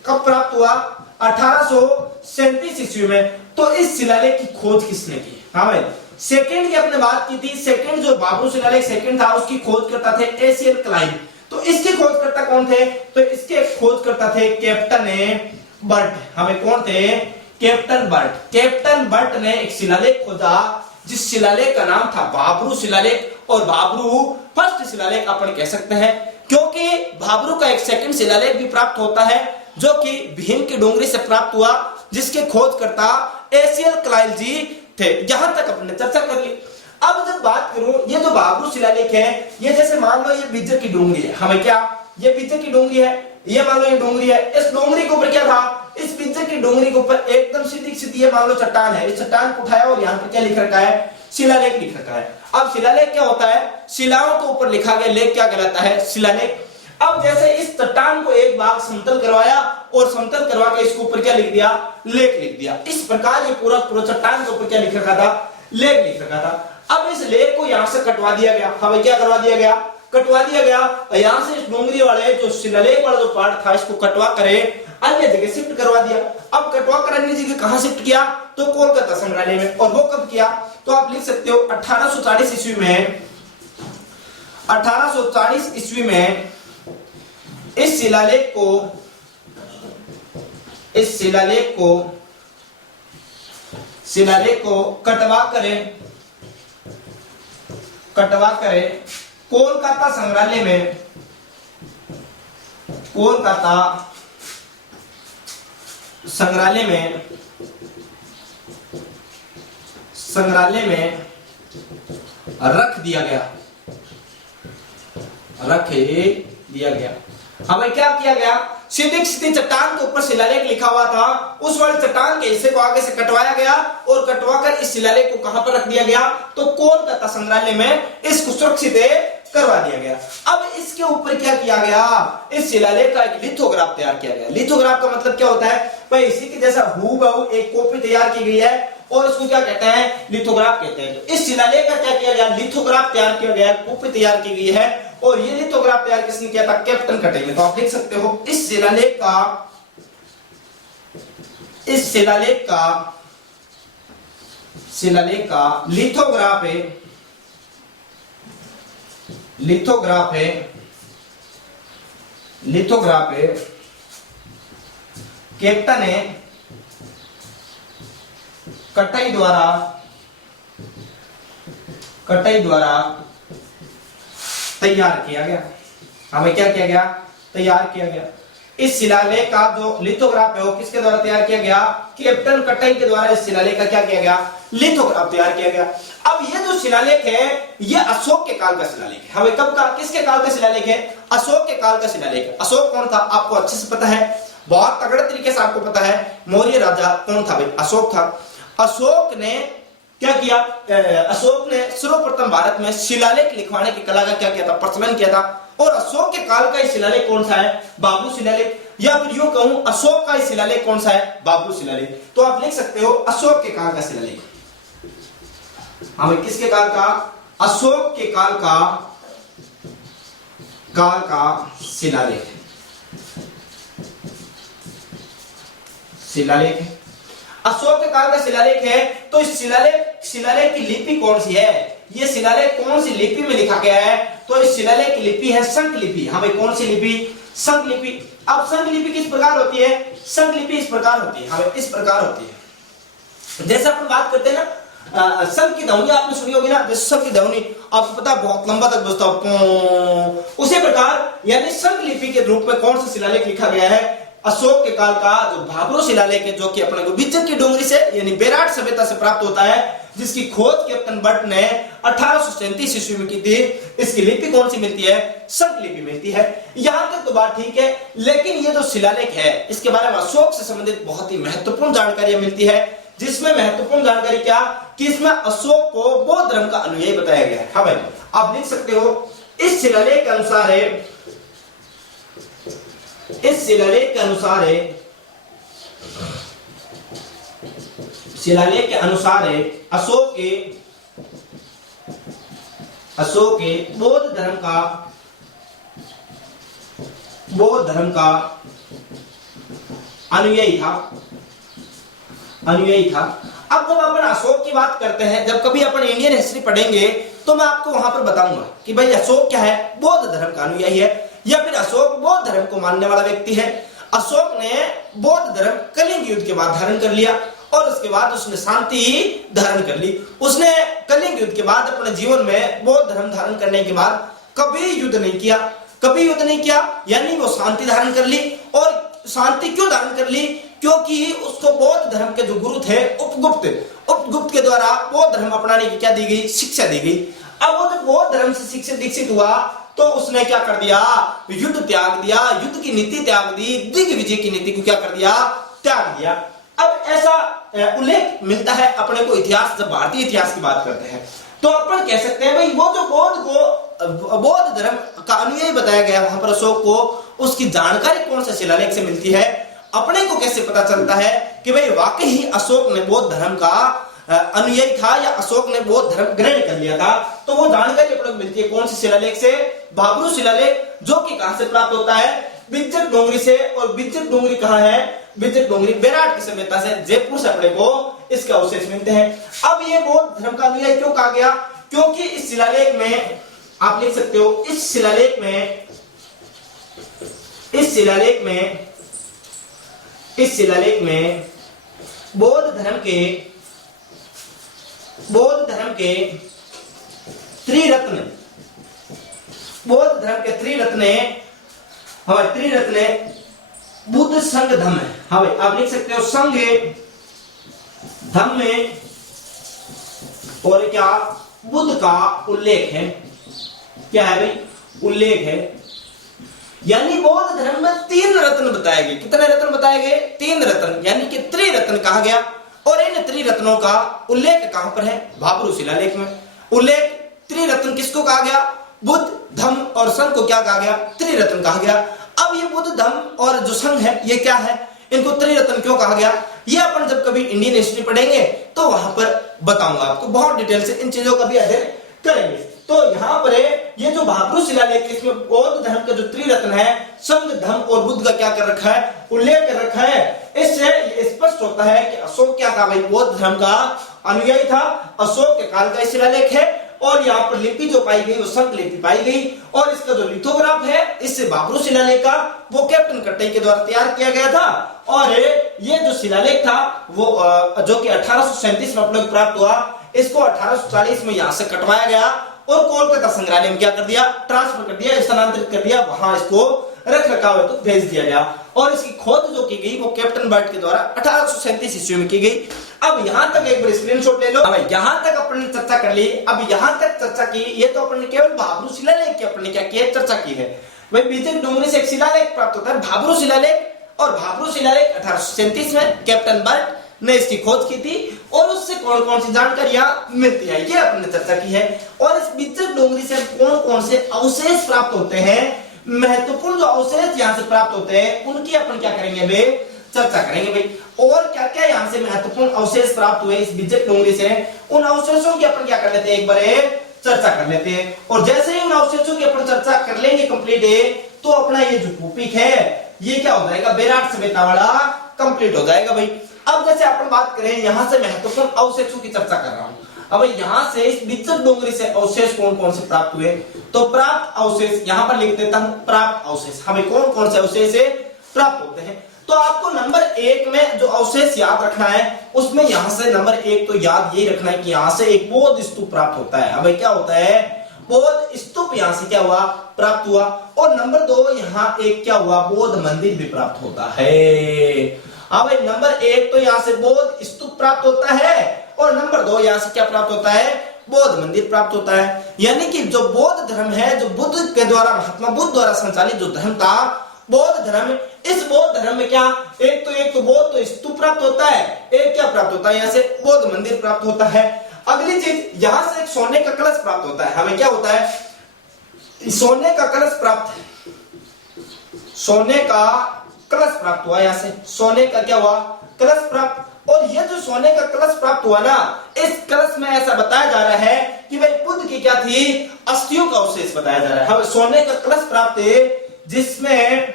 कब प्राप्त हुआ? 1837 ईस्वी में। तो इस शिलालेख की खोज किसने की? हाँ भाई, सेकंड की अपने बात की थी, सेकंड जो भाबरू शिलालेख सेकंड था उसकी खोज करता थे एशियल क्लाइव। तो इसके खोजकर्ता कौन थे? तो इसके खोजकर्ता थे कैप्टन बर्ट। हमें कौन थे? Captain Burt. कैप्टन बर्ट ने एक शिलालेख खोजा जिस शिलालेख का नाम था भाबरू शिलालेख, और भाबरू फर्स्ट शिलालेख अपन कह सकते हैं, क्योंकि भाबरू का एक सेकंड शिलालेख भी प्राप्त होता है जो कि भीम की डोंगरी से प्राप्त हुआ, जिसके खोजकर्ता एशियल क्लाइव जी थे। यहां तक अपने चर्चा कर ली। अब जब बात करूं, ये जो भाबरू शिलालेख है, ये जैसे मान लो ये बिज्जट की डोंगरी है। हमें क्या? ये बिज्जट की डोंगरी है, ये मान लो ये डोंगरी है। इस डोंगरी के ऊपर क्या था? इस बिज्जट की डोंगरी के ऊपर एकदम सीधी सीधी ये मान लो चट्टान है। इस चट्टान को उठाया और यहाँ पर क्या लिख रखा है? शिलालेख लिख रखा है। अब शिलालेख क्या होता है? शिलाओं के ऊपर लिखा गया लेख क्या कहलाता है? शिलालेख। अब जैसे इस चट्टान को एक भाग समतल करवाया और समतल करवा के इसके ऊपर क्या लिख दिया? लेख लिख दिया। इस प्रकार ये पूरा पूरा चट्टान के ऊपर क्या लिख रखा था? लेख लिख रखा था। अब इस लेख को यहां से कटवा दिया गया। हमें क्या करवा दिया गया? कटवा दिया गया। यहां से इस डोंगरी वाले जो शिलालेख वाला जो पार्ट था इसको कटवा करे अन्य जगह शिफ्ट करवा दिया। अब कटवा कर अन्य जगह कहां शिफ्ट किया? तो कोलकाता संग्रहालय में। और वो कब किया? तो आप लिख सकते हो 1840 ईस्वी में। 1840 ईस्वी में इस शिलालेख को कटवा करे कोलकाता संग्रहालय में रख दिया गया। हमें क्या किया गया? सीधी सीधी चट्टान के ऊपर शिलालेख लिखा हुआ था, उस वाले चट्टान के हिस्से को आगे से कटवाया गया और कटवाकर इस शिलालेख को कहां पर रख दिया गया? तो कोलकाता संग्रहालय में इसको सुरक्षित करवा दिया गया। अब इसके ऊपर क्या किया गया? इस शिलालेख का एक लिथोग्राफ तैयार किया गया। लिथोग्राफ का मतलब क्या होता है भाई? इसी के जैसा हूबहू एक कॉपी तैयार की गई है और इसको क्या कहते हैं? लिथोग्राफ कहते हैं। इस शिलालेख का क्या किया गया? लिथोग्राफ तैयार किया गया, कॉपी तैयार की गई है। और ये लिथोग्राफ तैयार किसने किया था? कैप्टन कटे ने। तो आप देख सकते हो इस शिलालेख का लिथोग्राफ है कैप्टन ने कटाई द्वारा तैयार किया गया। हमें क्या किया गया? तैयार किया गया। इस शिलालेख का जो लिथोग्राफ है वो किसके द्वारा तैयार किया गया? कैप्टन कटाई के द्वारा इस शिलालेख का क्या किया गया? लिथोग्राफ तैयार किया गया। अब ये जो शिलालेख है ये अशोक के काल का शिलालेख है। हमें कब का, किसके काल का शिलालेख है? अशोक के काल का शिलालेख है। अशोक कौन था आपको अच्छे से पता है, बहुत तगड़े तरीके से आपको पता है। मौर्य राजा कौन था भाई? अशोक था। अशोक ने क्या किया? अशोक ने सर्वप्रथम भारत में शिलालेख लिखवाने की कला का क्या किया था? प्रचलन किया था। और अशोक के काल का शिलालेख कौन सा है? बाबरू शिलालेख, या फिर यूं कहूं अशोक का शिलालेख कौन सा है? बाबरू शिलालेख। तो आप लिख सकते हो अशोक के काल का शिलालेख। हमें किसके काल का? अशोक के काल का शिलालेख है। अशोक के काल का शिलालेख है। तो इस शिलालेख की लिपि कौन सी है? ये शिलालेख कौन सी लिपि में लिखा गया है? तो इस शिलालेख की लिपि है शंख लिपि। हमें कौन सी लिपि? शंख लिपि। अब शंख लिपि किस प्रकार होती है? शंख लिपि इस प्रकार होती है, हमें इस प्रकार होती है। जैसे अपन बात करते हैं ना शंख की ध्वनि आपने सुनी होगी ना, जैसे शंख की ध्वनि आपको पता है बहुत लंबा तक बजता है, उसी प्रकार यानी शंख लिपि के रूप में कौन सा शिलालेख लिखा गया है? अशोक के काल का जो भाबरू शिलालेख है, जो कि अपने को बिज्जर की डोंगरी से यानी बेराट सभ्यता से प्राप्त होता है, जिसकी खोज कैप्टन बट ने 1837 ईस्वी में की थी। इसकी लिपि कौन सी मिलती है? शंख लिपि मिलती है। यहां तक तो बात ठीक है, लेकिन ये जो शिलालेख है इसके बारे में अशोक से संबंधित बहुत ही महत्वपूर्ण जानकारियां मिलती है। जिसमें महत्वपूर्ण जानकारी क्या? कि इसमें अशोक को बौद्ध धर्म का अनुयायी बताया गया है। हाँ भाई, आप लिख सकते हो इस शिलालेख के अनुसार है, इस शिलालेख के अनुसार है, शिलालेख के अनुसार है अशोक के बौद्ध धर्म का अनुयायी था। अब जब अपन अशोक की बात करते हैं, जब कभी अपन इंडियन हिस्ट्री पढ़ेंगे तो मैं आपको वहां पर बताऊंगा कि भाई अशोक क्या है? बौद्ध धर्म का अनुयायी है, या फिर अशोक बौद्ध धर्म को मानने वाला व्यक्ति है। अशोक ने बौद्ध धर्म कलिंग युद्ध के बाद धारण कर लिया और उसके बाद उसने शांति धारण कर ली। उसने कलिंग युद्ध के बाद अपने जीवन में बौद्ध धर्म धारण करने के बाद कभी युद्ध नहीं किया, यानी वो शांति धारण कर ली। और शांति क्यों धारण कर ली? क्योंकि उसको बौद्ध धर्म के जो गुरु थे उपगुप्त के द्वारा बौद्ध धर्म अपनाने की क्या दी गई? शिक्षा दी गई। अब वो जब बौद्ध धर्म से शिक्षित दीक्षित हुआ तो उसने क्या कर दिया? युद्ध त्याग दिया, युद्ध की नीति त्याग दी, दिग्विजय की नीति को क्या कर दिया? त्याग दिया। अब ऐसा उल्लेख मिलता है अपने को इतिहास, जब भारतीय इतिहास की बात करते हैं तो अपन कह सकते हैं भाई वो जो बौद्ध धर्म का अनुयायी बताया गया वहां पर अशोक को, उसकी जानकारी कौन से शिलालेख से मिलती है? अपने को कैसे पता चलता है कि भाई वाकई ही अशोक ने बौद्ध धर्म का अनुयायी था या अशोक ने बौद्ध धर्म ग्रहण कर लिया था? तो वो जानकारी अपने को मिलती है कौन से शिलालेख से? भाबरू शिलालेख, जो कि कहां से प्राप्त होता है? बिज्जर डोंगरी से। और बिज्जर डोंगरी कहां है? बिज्जर डोंगरी बेराट की सभ्यता से, जयपुर से अपने को इसके अवशेष मिलते हैं। अब ये बौद्ध धर्म का अनुयायी क्यों कहा गया? क्योंकि इस शिलालेख में आप लिख सकते हो, इस शिलालेख में बौद्ध धर्म के त्रिरत्न, बुद्ध संघ धम्म है। हाँ भाई, आप लिख सकते हो संघ धम्म में और क्या? बुद्ध का उल्लेख है। क्या है भाई? उल्लेख है। यानी बौद्ध धर्म में 3 रत्न बताए गए। कितने रत्न बताए गए? 3 रत्न, यानी कि त्रिरत्न कहा गया। और इन त्रिरत्नों का उल्लेख कहां पर है? भाबरू शिलालेख में। उल्लेख त्रिरत्न किसको कहा गया? बुद्ध, धम्म और संघ को क्या कहा गया? त्रिरत्न कहा गया। अब ये बुद्ध, धम्म और जो संघ है ये क्या है? इनको त्रिरत्न क्यों कहा गया? ये अपन जब कभी इंडियन हिस्ट्री पढ़ेंगे तो वहां पर बताऊंगा आपको, बहुत डिटेल से इन चीजों का भी अध्ययन करेंगे। तो यहाँ पर ये जो भाबरू शिलालेख, इसमें बौद्ध धर्म का जो त्रिरत्न है, संघ, धम्म और बुद्ध का क्या कर रखा है? उल्लेख कर रखा है। इससे स्पष्ट होता है कि अशोक क्या था भाई? बौद्ध धर्म का अनुयायी था। अशोक के काल का शिलालेख है और यहाँ पर लिपि जो पाई गई वो शंख लिपि पाई गई। और इसका जो लिथोग्राफ है इससे भाबरू शिलालेख का, वो कैप्टन कटाई के द्वारा तैयार किया गया था। और ये जो शिलालेख था वो जो कि 1837 में अपने को प्राप्त हुआ, इसको 1840 में यहाँ से कटवाया गया और कोलकाता संग्रहालय में क्या कर दिया? ट्रांसफर कर दिया, स्थानांतरित कर दिया, वहां इसको रख रखाव हेतु भेज दिया गया। और इसकी खोज जो की गई वो कैप्टन बर्ट के द्वारा 1837 ईस्वी में की गई। अब यहां तक एक बार स्क्रीनशॉट ले लो। अब यहां तक अपन ने चर्चा कर ली। अब यहां तक चर्चा की, ये तो अपन ने केवल भाब्रू शिलालेख की अपन ने क्या किया, चर्चा की है। भाई बीजक डोंगरी से एक शिलालेख प्राप्त होता है, भाब्रू शिलालेख, और भाब्रू शिलालेख 1837 में कैप्टन बर्ट ने इसकी खोज की थी और उससे कौन कौन सी जानकारियां मिलती है ये अपन ने चर्चा की है। और इस बीजक डोंगरी से कौन कौन से अवशेष प्राप्त होते हैं, महत्वपूर्ण जो अवशेष यहाँ से प्राप्त होते हैं उनकी अपन क्या करेंगे भाई, चर्चा करेंगे भाई। और क्या क्या यहाँ से महत्वपूर्ण अवशेष प्राप्त हुए इस बीजक डोंगरी से, उन अवशेषों की अपन क्या कर लेते हैं, एक बार चर्चा कर लेते हैं। और जैसे ही उन अवशेषों की अपन चर्चा कर लेंगे कंप्लीट है, तो अपना ये जो टॉपिक है ये क्या हो जाएगा, बेराट सभ्यता वाला कंप्लीट हो जाएगा भाई। अब जैसे अपन बात करें यहां से महत्वपूर्ण अवशेषों की चर्चा कर रहा हूं। अब यहां से इस बीजक डोंगरी से अवशेष कौन कौन से प्राप्त हुए, तो प्राप्त अवशेष यहां पर लिख देता हूं, प्राप्त अवशेष हमें कौन कौन से अवशेष प्राप्त होते हैं। तो आपको नंबर 1 में जो अवशेष याद रखना है उसमें यहां से नंबर 1 तो याद यही रखना है कि यहां से एक बौद्ध स्तूप प्राप्त होता है। अब क्या होता है, बौद्ध स्तूप यहां से क्या हुआ, प्राप्त हुआ। और नंबर 2 यहां एक क्या हुआ, बौद्ध मंदिर भी प्राप्त होता है। अब नंबर 1 तो यहां से बौद्ध स्तूप प्राप्त होता है और नंबर 2 यहां से क्या प्राप्त होता है, बौद्ध मंदिर प्राप्त होता है। यानी कि जो बौद्ध धर्म है, जो बुद्ध के द्वारा, महात्मा बुद्ध द्वारा संचालित जो धर्म था बौद्ध धर्म, इस बौद्ध धर्म में क्या एक तो बौद्ध तो स्तूप प्राप्त होता है, एक क्या प्राप्त होता है, यहाँ से बौद्ध मंदिर प्राप्त होता है। अगली चीज यहां से एक सोने का कलश प्राप्त होता है। हमें क्या होता है, सोने का कलश प्राप्त, सोने का कलश प्राप्त हुआ, यहां से सोने का क्या हुआ, कलश प्राप्त। और ये जो सोने का कलश प्राप्त हुआ ना, इस कलश में ऐसा बताया जा रहा है कि भाई बुद्ध की क्या थी, अस्थियों का अवशेष बताया जा रहा है। सोने का कलश प्राप्त है जिसमें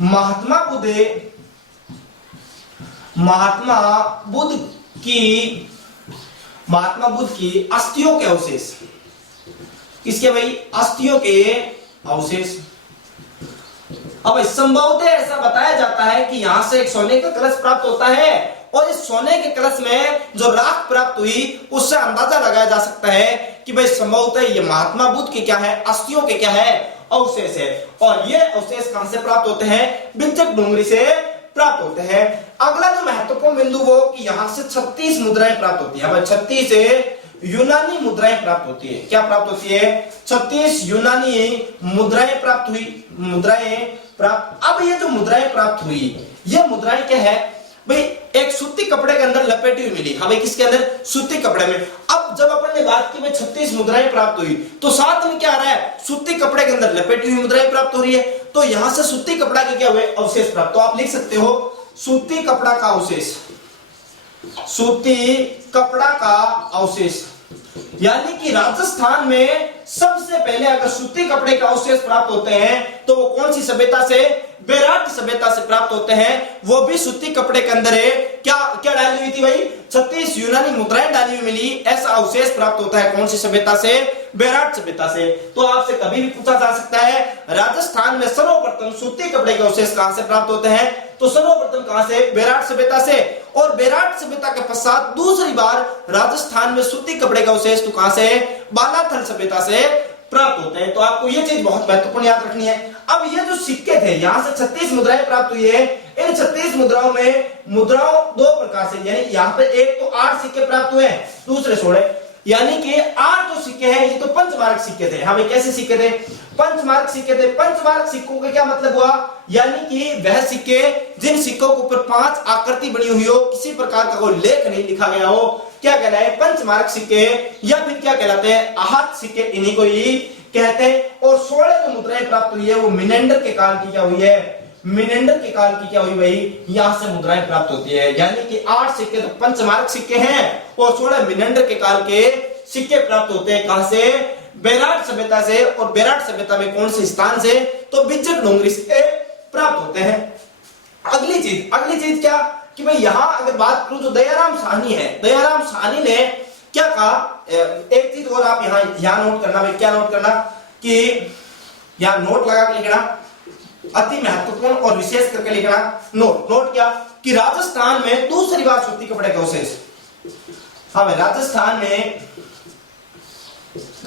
महात्मा बुद्ध की अस्थियों के अवशेष, किसके भाई, अस्थियों के अवशेष। अब संभवतः ऐसा बताया जाता है कि यहां से एक सोने का कलश प्राप्त होता है और इस सोने के कलश में जो राख प्राप्त हुई उससे अंदाजा लगाया जा सकता है कि भाई संभवतः ये महात्मा बुद्ध के क्या है, अस्थियों के क्या है, अवशेष है। और ये अवशेष कहां से प्राप्त होते हैं, बीजक डोंगरी से प्राप्त होते हैं। अगला जो महत्वपूर्ण बिंदु वो कि यहां से 36 मुद्राएं प्राप्त होती है। 36 यूनानी मुद्राएं प्राप्त होती है। क्या प्राप्त होती है, 36 यूनानी मुद्राएं प्राप्त हुई, मुद्राएं प्राप्त। अब ये जो मुद्राएं प्राप्त हुई, ये मुद्राएं क्या है भाई, एक सूती कपड़े के अंदर लपेटी हुई मिली। हाँ भाई, किसके अंदर, सूती कपड़े में। अब जब अपन ने बात की भाई 36 मुद्राएं प्राप्त हुई, तो साथ में क्या आ रहा है, सूती कपड़े के अंदर लपेटी हुई मुद्राएं प्राप्त हो रही है। तो यहां से सूती कपड़ा के क्या हुए, अवशेष प्राप्त। तो आप लिख सकते हो सूती कपड़ा का अवशेष, सूती कपड़ा का अवशेष। यानी कि राजस्थान में सबसे पहले अगर सूती कपड़े का अवशेष प्राप्त होते हैं तो वो कौन सी सभ्यता से, बेराट सभ्यता से प्राप्त होते हैं। वो भी सूती कपड़े के अंदर है, क्या क्या डाली हुई थी भाई, 36 यूनानी मुद्राएं डाली हुई मिली। ऐसा अवशेष प्राप्त होता है कौन सी सभ्यता से, बेराट सभ्यता से। तो आपसे कभी भी पूछा जा सकता है राजस्थान में सर्वप्रथम सूती कपड़े के अवशेष कहां से प्राप्त होते हैं, तो सर्वप्रथम कहां से, बेराट सभ्यता से। और बेराट सभ्यता के पश्चात दूसरी बार राजस्थान में सूती कपड़े का अवशेष तो कहां से, बालाथल सभ्यता से प्राप्त होते हैं। तो आपको ये चीज बहुत महत्वपूर्ण याद रखनी है। अब ये जो सिक्के थे, यहां से 36 मुद्राएं प्राप्त हुई है। इन 36 मुद्राओं में मुद्राओं 2 प्रकार से, यानी यहाँ पे एक तो 8 सिक्के प्राप्त हुए, दूसरे 16, यानी कि 8 जो सिक्के हैं ये तो पंचमार्क सिक्के थे। हमें कैसे सिक्के थे, पंचमार्क सिक्के थे। पंचमार्क सिक्कों का क्या मतलब हुआ, यानी कि वह सिक्के जिन सिक्कों के ऊपर 5 आकृति बनी हुई हो, किसी प्रकार का कोई लेख नहीं लिखा गया हो, क्या कहलाए, पंचमार्क सिक्के, या फिर क्या कहलाते हैं, आहत सिक्के, इन्हीं को ही कहते हैं। और 16 जो मुद्राएं प्राप्त हुई है वो मिनेंडर के काल की क्या हुई है, मिनेंडर के काल की क्या हुई भाई, यहां से मुद्राएं प्राप्त होती है। यानी कि 8 सिक्के तो पंचमार्क सिक्के हैं और 16 मिनेंडर के काल के सिक्के प्राप्त होते हैं। कहां से, बेराट सभ्यता से। और बेराट सभ्यता में कौन से स्थान से, तो बीजक डोंगरी से प्राप्त होते हैं। अगली चीज क्या कि भाई यहां अगर बात करूं तो दयाराम साहनी है, दयाराम साहनी ने क्या कहा, एक चीज और आप यहां नोट करना भाई, क्या नोट करना कि यहां नोट लगा के लिखना, अति महत्वपूर्ण और विशेष करके लिखना नोट क्या कि राजस्थान में दूसरी बार सूती कपड़े का अवशेष। हाँ,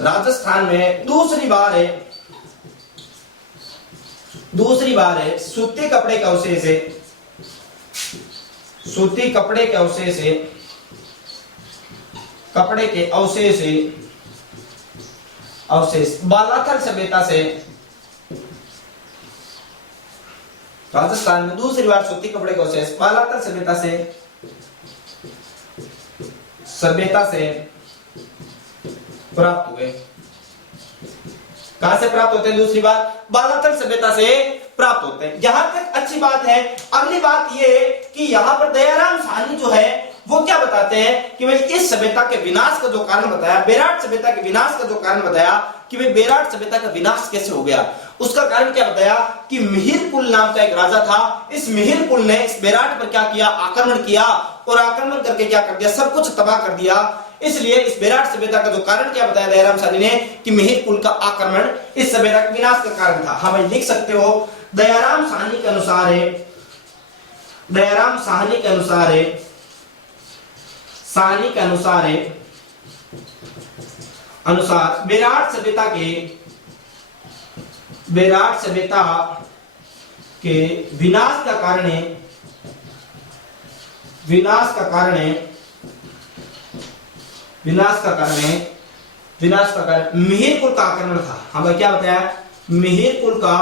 राजस्थान में दूसरी बार है दूसरी बार है सूती कपड़े के अवशेष से, सूती कपड़े के अवशेष से, कपड़े के अवशेष से, अवशेष बालाथल सभ्यता से, राजस्थान में दूसरी बार सूती कपड़े के अवशेष बालाथल सभ्यता से, सभ्यता से प्राप्त हुए। कहां से प्राप्त होते हैं? दूसरी बार बालाथल सभ्यता से प्राप्त होते हैं। यहां तक अच्छी बात है। अगली बात ये कि यहां पर दयाराम साहनी जो है वो क्या बताते हैं कि भाई इस सभ्यता के विनाश का जो कारण बताया, बेराट सभ्यता के विनाश का जो कारण बताया कि भाई बेराट सभ्यता का विनाश कैसे हो गया, उसका कारण क्या बताया कि मिहिरकुल नाम का एक राजा था। इस मिहिरकुल ने इस बेराट पर क्या किया? आक्रमण किया, और आक्रमण करके क्या कर दिया? सब कुछ तबाह कर दिया। इसलिए इस बेराट सभ्यता का जो कारण क्या बताया दयाराम साहनी ने कि मिहिरकुल का आक्रमण इस सभ्यता के विनाश का कारण था। हाँ भाई लिख सकते हो, दयाराम साहनी के अनुसार है, दयाराम साहनी के अनुसार है, साहनी के अनुसार है, अनुसार बेराट सभ्यता के, बेराट सभ्यता के विनाश का कारण है, विनाश का कारण है, विनाश का कारण है, विनाश का कारण मिहिरकुल का आक्रमण था। हाँ भाई क्या बताया? मिहिरकुल का,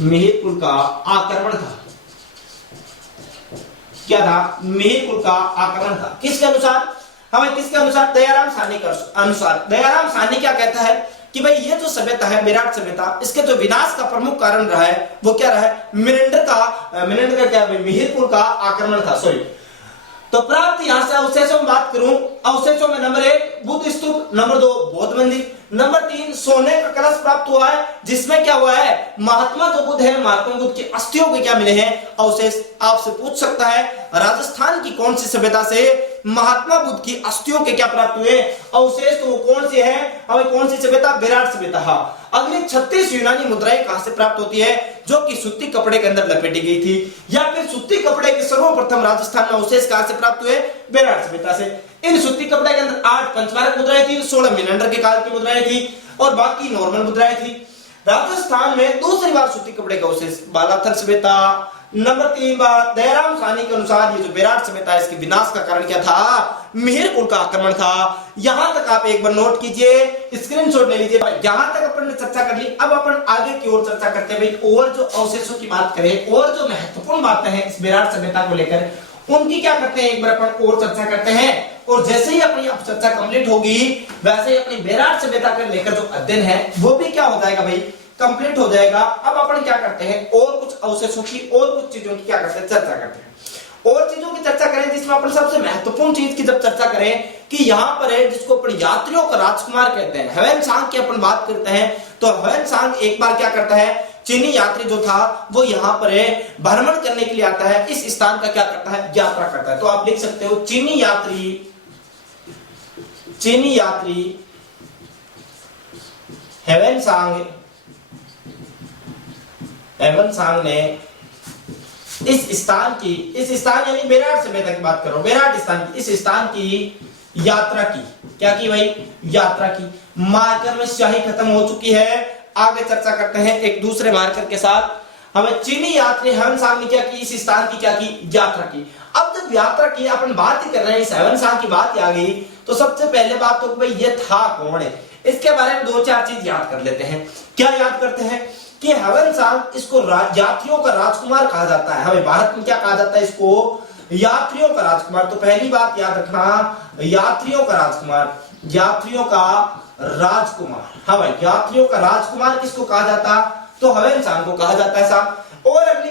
मिहिरकुल का आक्रमण था। क्या था? मिहिरकुल का आक्रमण था। किसके अनुसार? हमें किसके अनुसार? दयाराम साहनी के अनुसार। दयाराम साहनी क्या कहता है कि भाई ये जो सभ्यता है बेराट सभ्यता, इसके जो विनाश का प्रमुख कारण रहा है वो क्या रहा है? मिहिरकुल का क्या? मिहिरकुल का आक्रमण था। सॉरी। तो प्राप्त यहां से अवशेषों में बात करूं, अवशेषों में नंबर 1 बुद्ध स्तूप, नंबर 2 बौद्ध मंदिर, नंबर 3 सोने का कलश प्राप्त हुआ है जिसमें क्या हुआ है? महात्मा जो बुद्ध है, महात्मा बुद्ध की अस्थियों के क्या मिले हैं? अवशेष। आपसे पूछ सकता है राजस्थान की कौन सी सभ्यता से महात्मा बुद्ध की अस्थियों के क्या प्राप्त हुए? अवशेष। तो वो कौन सी है? हमें कौन सी सभ्यता? बेराट सभ्यता। हाँ। अगली 36 यूनानी मुद्राएं कहां से प्राप्त होती है? जो कि सूती कपड़े के अंदर लपेटी गई थी, या फिर सूती कपड़े के सर्वप्रथम राजस्थान में अवशेष कहां से प्राप्त हुए? बेराट सभ्यता से। इन सूती कपड़े के अंदर 8 पंचमारक मुद्राएं थी, 16 मिनेंडर के काल की मुद्राएं थी और बाकी नॉर्मल मुद्राएं थी। राजस्थान में दूसरी बार सूती कपड़े का अवशेष बालाथल सभ्यता। नंबर 3 बार दयाराम साहनी के अनुसार ये जो बेराट सभ्यता है इसके विनाश का कारण क्या था? मिहिरकुल का आक्रमण था। यहां तक आप एक बार नोट कीजिए, स्क्रीनशॉट ले लीजिए। यहां तक अपन ने चर्चा कर ली। अब अपन आगे की ओर चर्चा करते हैं भाई, और जो अवशेषों की बात करें और जो महत्वपूर्ण बातें हैं इस बेराट सभ्यता को लेकर उनकी क्या करते हैं एक बार अपन और चर्चा करते हैं। और जैसे ही अपनी चर्चा कंप्लीट होगी वैसे ही अपनी बेराट सभ्यता को लेकर जो अध्ययन है वो भी क्या हो जाएगा भाई? कंप्लीट हो जाएगा। अब अपन क्या करते हैं और कुछ अवशेषों की और कुछ चीजों की क्या करते हैं? चर्चा करते हैं। और चीजों की चर्चा करें जिसमें अपन सबसे महत्वपूर्ण चीज की जब चर्चा करें कि यहाँ पर है जिसको अपन यात्रियों का राजकुमार कहते हैं, ह्वेनसांग की अपन बात करते हैं। तो ह्वेनसांग एक बार क्या करता है? चीनी यात्री जो था वो यहाँ पर भ्रमण करने के लिए आता है, इस स्थान का क्या करता है? यात्रा करता है। तो आप लिख सकते हो चीनी यात्री, चीनी यात्री ह्वेनसांग, ह्वेनसांग ने इस स्थान की, इस स्थान यानी बेराट सभ्यता की बात करो, बेराट स्थान की, इस स्थान की यात्रा की। क्या की भाई? यात्रा की। मार्कर में स्याही खत्म हो चुकी है। आगे चर्चा करते हैं एक दूसरे मार्कर के साथ। हमें चीनी यात्री ह्वेनसांग ने क्या की? इस स्थान की क्या की? यात्रा की। अब जब यात्रा की अपन बात ही कर रहे हैं, इस ह्वेनसांग की बात आ गई तो सबसे पहले बात तो भाई ये था कौन है, इसके बारे में 2-4 चीज याद कर लेते हैं। क्या याद करते हैं कि ह्वेनसांग इसको यात्रियों का राजकुमार कहा जाता है। हमें भारत में क्या कहा जाता है? इसको यात्रियों का राजकुमार। तो पहली बात याद रखना, यात्रियों का राजकुमार, यात्रियों का राजकुमार। हाँ भाई, यात्रियों का राजकुमार किसको कहा जाता? तो ह्वेनसांग को कहा जाता है साहब। और अगली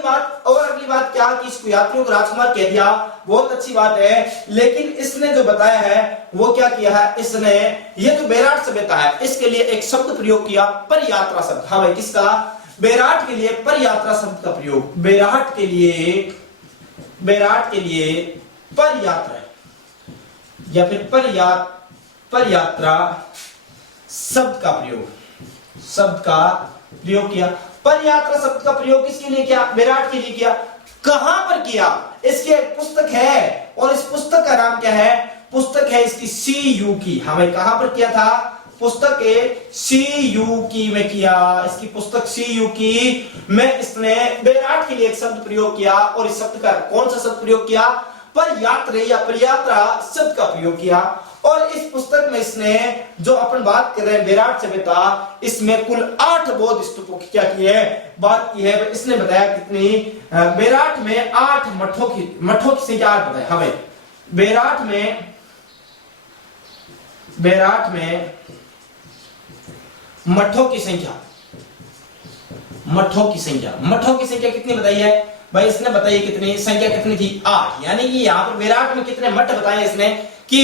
बात क्या कि इसको यात्रियों का राजकुमार कह दिया, बहुत अच्छी बात है। लेकिन इसने जो बताया है वो क्या किया है? इसने ये जो बेराट सभ्यता है इसके लिए एक शब्द प्रयोग किया, पर यात्रा शब्द। हाँ भाई, किसका? बेराट के लिए पर यात्रा शब्द का प्रयोग। बेराट के लिए पर यात्रा या फिर पर यात्रा शब्द का प्रयोग किया। पर यात्रा शब्द का प्रयोग किसके लिए किया? बेराट के लिए किया। कहां पर किया? इसकी एक पुस्तक है और इस पुस्तक का नाम क्या है? पुस्तक है इसकी CU की। हमें कहां पर किया था? पुस्तक CU की में किया, इसकी पुस्तक CU की में इसने बेराट के लिए एक शब्द प्रयोग किया और इस शब्द का कौन सा शब्द प्रयोग किया? परयात्रे या परयात्रा शब्द का प्रयोग किया। और इस पुस्तक में इसने जो अपन बात कर रहे हैं बेराट सभ्यता, इसमें कुल 8 बौद्ध स्तूपों की क्या की है? बात की है। इसने बताया कितनी? बेराट में 8 मठों की संख्या 8 बताया हमें। बेराट में मठों की संख्या कितनी बताई है भाई? इसने बताई कितनी संख्या? कितनी थी? 8। यानी कि यहाँ पर बेराट में कितने मठ बताए इसने कि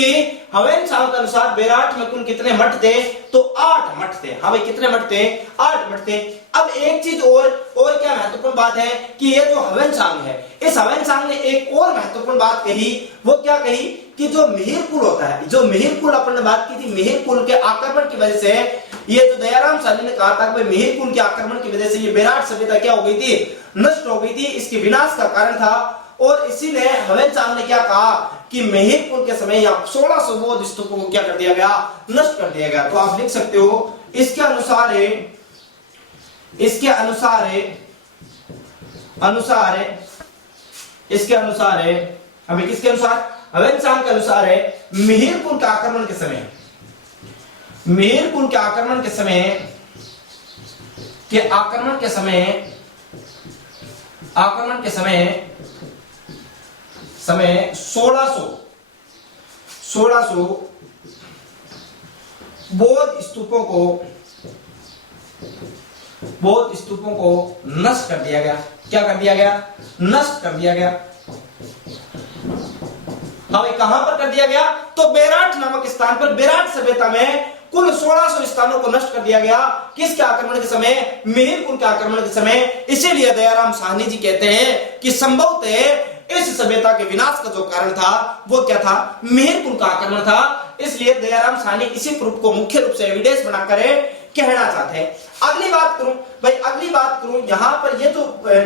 ह्वेनसांग के अनुसार बेराट में कुल कितने मठ थे? तो 8 मठ थे। हाँ भाई, कितने मठ थे? 8 मठ थे। अब एक चीज और क्या महत्वपूर्ण बात है कि ये जो ह्वेनसांग है, इस ह्वेनसांग ने एक और महत्वपूर्ण बात कही। वो क्या कही? कि जो मिहिर कुल होता है, जो मिहिर कुल अपन ने बात की थी, मिहिर कुल के आक्रमण की वजह से, ये जो दयाराम साहनी ने कहा था कि मिहिर कुल के आक्रमण की वजह से ये बेराट सभ्यता क्या हो गई थी? नष्ट हो गई थी। इसके विनाश का कारण था। और इसी ने ह्वेनसांग ने क्या कहा कि मिहिर कुल के समय या 1600 बौद्ध स्तूपों को क्या कर दिया गया? नष्ट कर दिया गया। तो आप लिख सकते हो इसके अनुसार हमें किसके अनुसार? ह्वेनसांग के अनुसार है मिहिर कुल के आक्रमण के समय, आक्रमण के समय 1600 बौद्ध स्तूपों को नष्ट कर दिया गया। क्या कर दिया गया? नष्ट कर दिया गया। हमें कहां पर कर दिया गया? तो बेराट नामक स्थान पर, बेराट सभ्यता में कुल 1600 स्थानों को नष्ट कर दिया गया। किसके आक्रमण के समय? मिहिर कुल के आक्रमण के समय। इसीलिए दयाराम साहनी जी कहते हैं कि संभवतः इस सभ्यता के विनाश का जो कारण था वो क्या था? मिहिर कुल का आक्रमण था। इसलिए दयाराम साहनी इसी प्रूफ को मुख्य रूप से एविडेंस बनाकर कहना चाहते हैं। अगली बात करूं यहां पर ये जो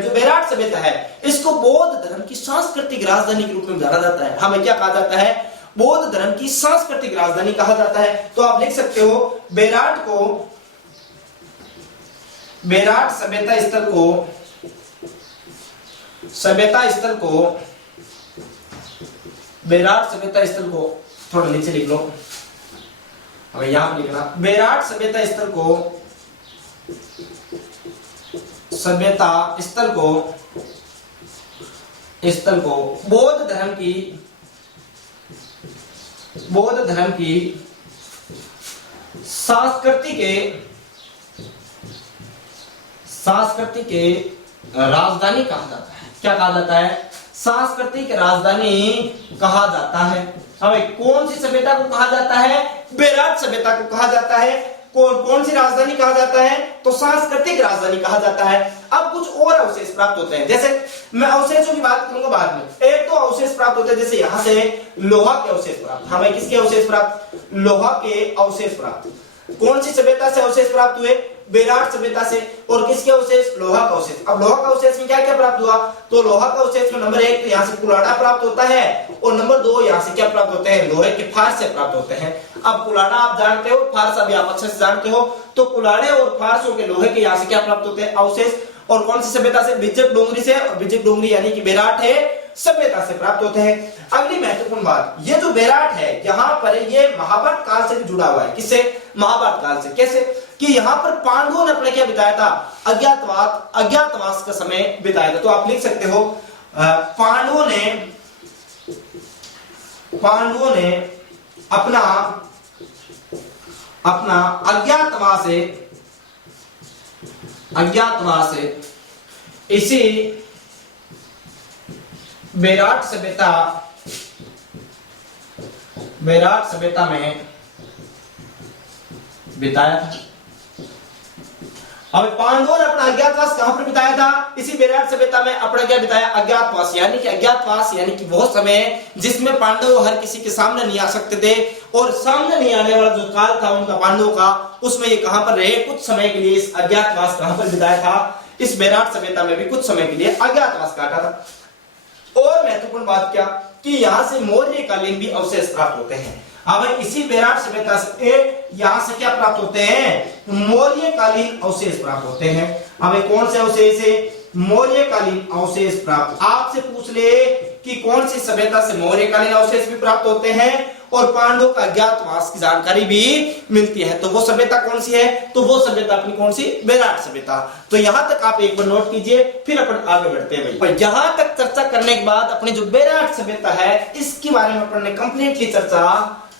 बेराट सभ्यता है, इसको बौद्ध धर्म की सांस्कृतिक राजधानी के रूप में जाना जाता है। हमें क्या कहा जाता है? बौद्ध धर्म की सांस्कृतिक राजधानी कहा जाता है। तो आप लिख सकते हो बेराट सभ्यता स्थल को थोड़ा नीचे लिख लो, हमें यहां लिखना। बेराट सभ्यता स्थल को बौद्ध धर्म की सांस्कृतिक राजधानी कहा जाता है। क्या कहा जाता है? सांस्कृतिक राजधानी कहा जाता है। हमें कौन सी सभ्यता को कहा जाता है? बेराट सभ्यता को कहा जाता है। कौन सी राजधानी कहा जाता है? तो सांस्कृतिक राजधानी कहा जाता है। अब कुछ और अवशेष प्राप्त होते हैं, जैसे मैं अवशेषों की बात करूंगा बाद में। एक तो अवशेष प्राप्त होते हैं, जैसे यहां से लोहा के अवशेष प्राप्त। हमें किसके अवशेष प्राप्त? लोहा के अवशेष प्राप्त। कौन सी सभ्यता से अवशेष प्राप्त हुए? बेराट सभ्यता से। और किसके अवशेष? लोहा का अवशेष। अब लोहा का अवशेष में क्या क्या प्राप्त हुआ? तो लोहा का अवशेष में नंबर 1 तो यहाँ से कुल्हाड़ा प्राप्त होता है, और नंबर 2 यहाँ से क्या प्राप्त होते हैं? लोहे के फार्स से प्राप्त होते हैं। अब कुल्हाड़ा आप जानते हो, फार्स अभी आप अच्छे से जानते हो। तो कुल्हाड़े और फार्सों के लोहे के यहाँ से क्या प्राप्त होते हैं? अवशेष। और कौन सी सभ्यता से? बिजक डोंगरी से। और बिजक डोंगरी यानी कि बेराट है सभ्यता से प्राप्त होते हैं। अगली महत्वपूर्ण बात, ये जो बेराट है यहाँ पर ये महाभारत काल से भी जुड़ा हुआ है। किससे? महाभारत काल से। कैसे? कि यहाँ पर पांडवों ने अपने क्या बिताया था? अज्ञातवास का समय बिताया था। तो आप लिख सकते हो पांडवों ने अपना अज्ञातवास इसी बेराट सभ्यता में बिताया था। अब पांडवों ने अपना अज्ञातवास कहां पर बिताया था? इसी बेराट सभ्यता में अपना क्या बिताया? अज्ञातवास। यानी कि वो समय जिसमें पांडव हर किसी के सामने नहीं आ सकते थे, और सामने नहीं आने वाला जो काल था उनका पांडवों का, उसमें ये कहां पर रहे? कुछ समय के लिए इस अज्ञातवास कहां पर बिताया था? इस बेराट सभ्यता में भी कुछ समय के लिए अज्ञातवास काटा था। और महत्वपूर्ण बात क्या? कि यहाँ से मौर्यकालीन भी अवशेष प्राप्त होते हैं। अब इसी बेराट सभ्यता से यहाँ से क्या प्राप्त होते हैं, मौर्यकालीन अवशेष प्राप्त होते हैं। हमें कौन से अवशेष है, मौर्यकालीन अवशेष प्राप्त। आपसे पूछ ले कि कौन सी सभ्यता से मौर्यकालीन अवशेष भी प्राप्त होते हैं और पांडवों का ज्ञातवास की जानकारी भी मिलती है, तो वो सभ्यता कौन सी है, तो वो सभ्यता अपनी कौन सी, बेराट सभ्यता। तो यहां तक आप एक बार नोट कीजिए, फिर अपन आगे बढ़ते हैं भाई। यहां तक चर्चा करने के बाद अपनी जो बेराट सभ्यता है इसके बारे में अपन ने कंप्लीटली चर्चा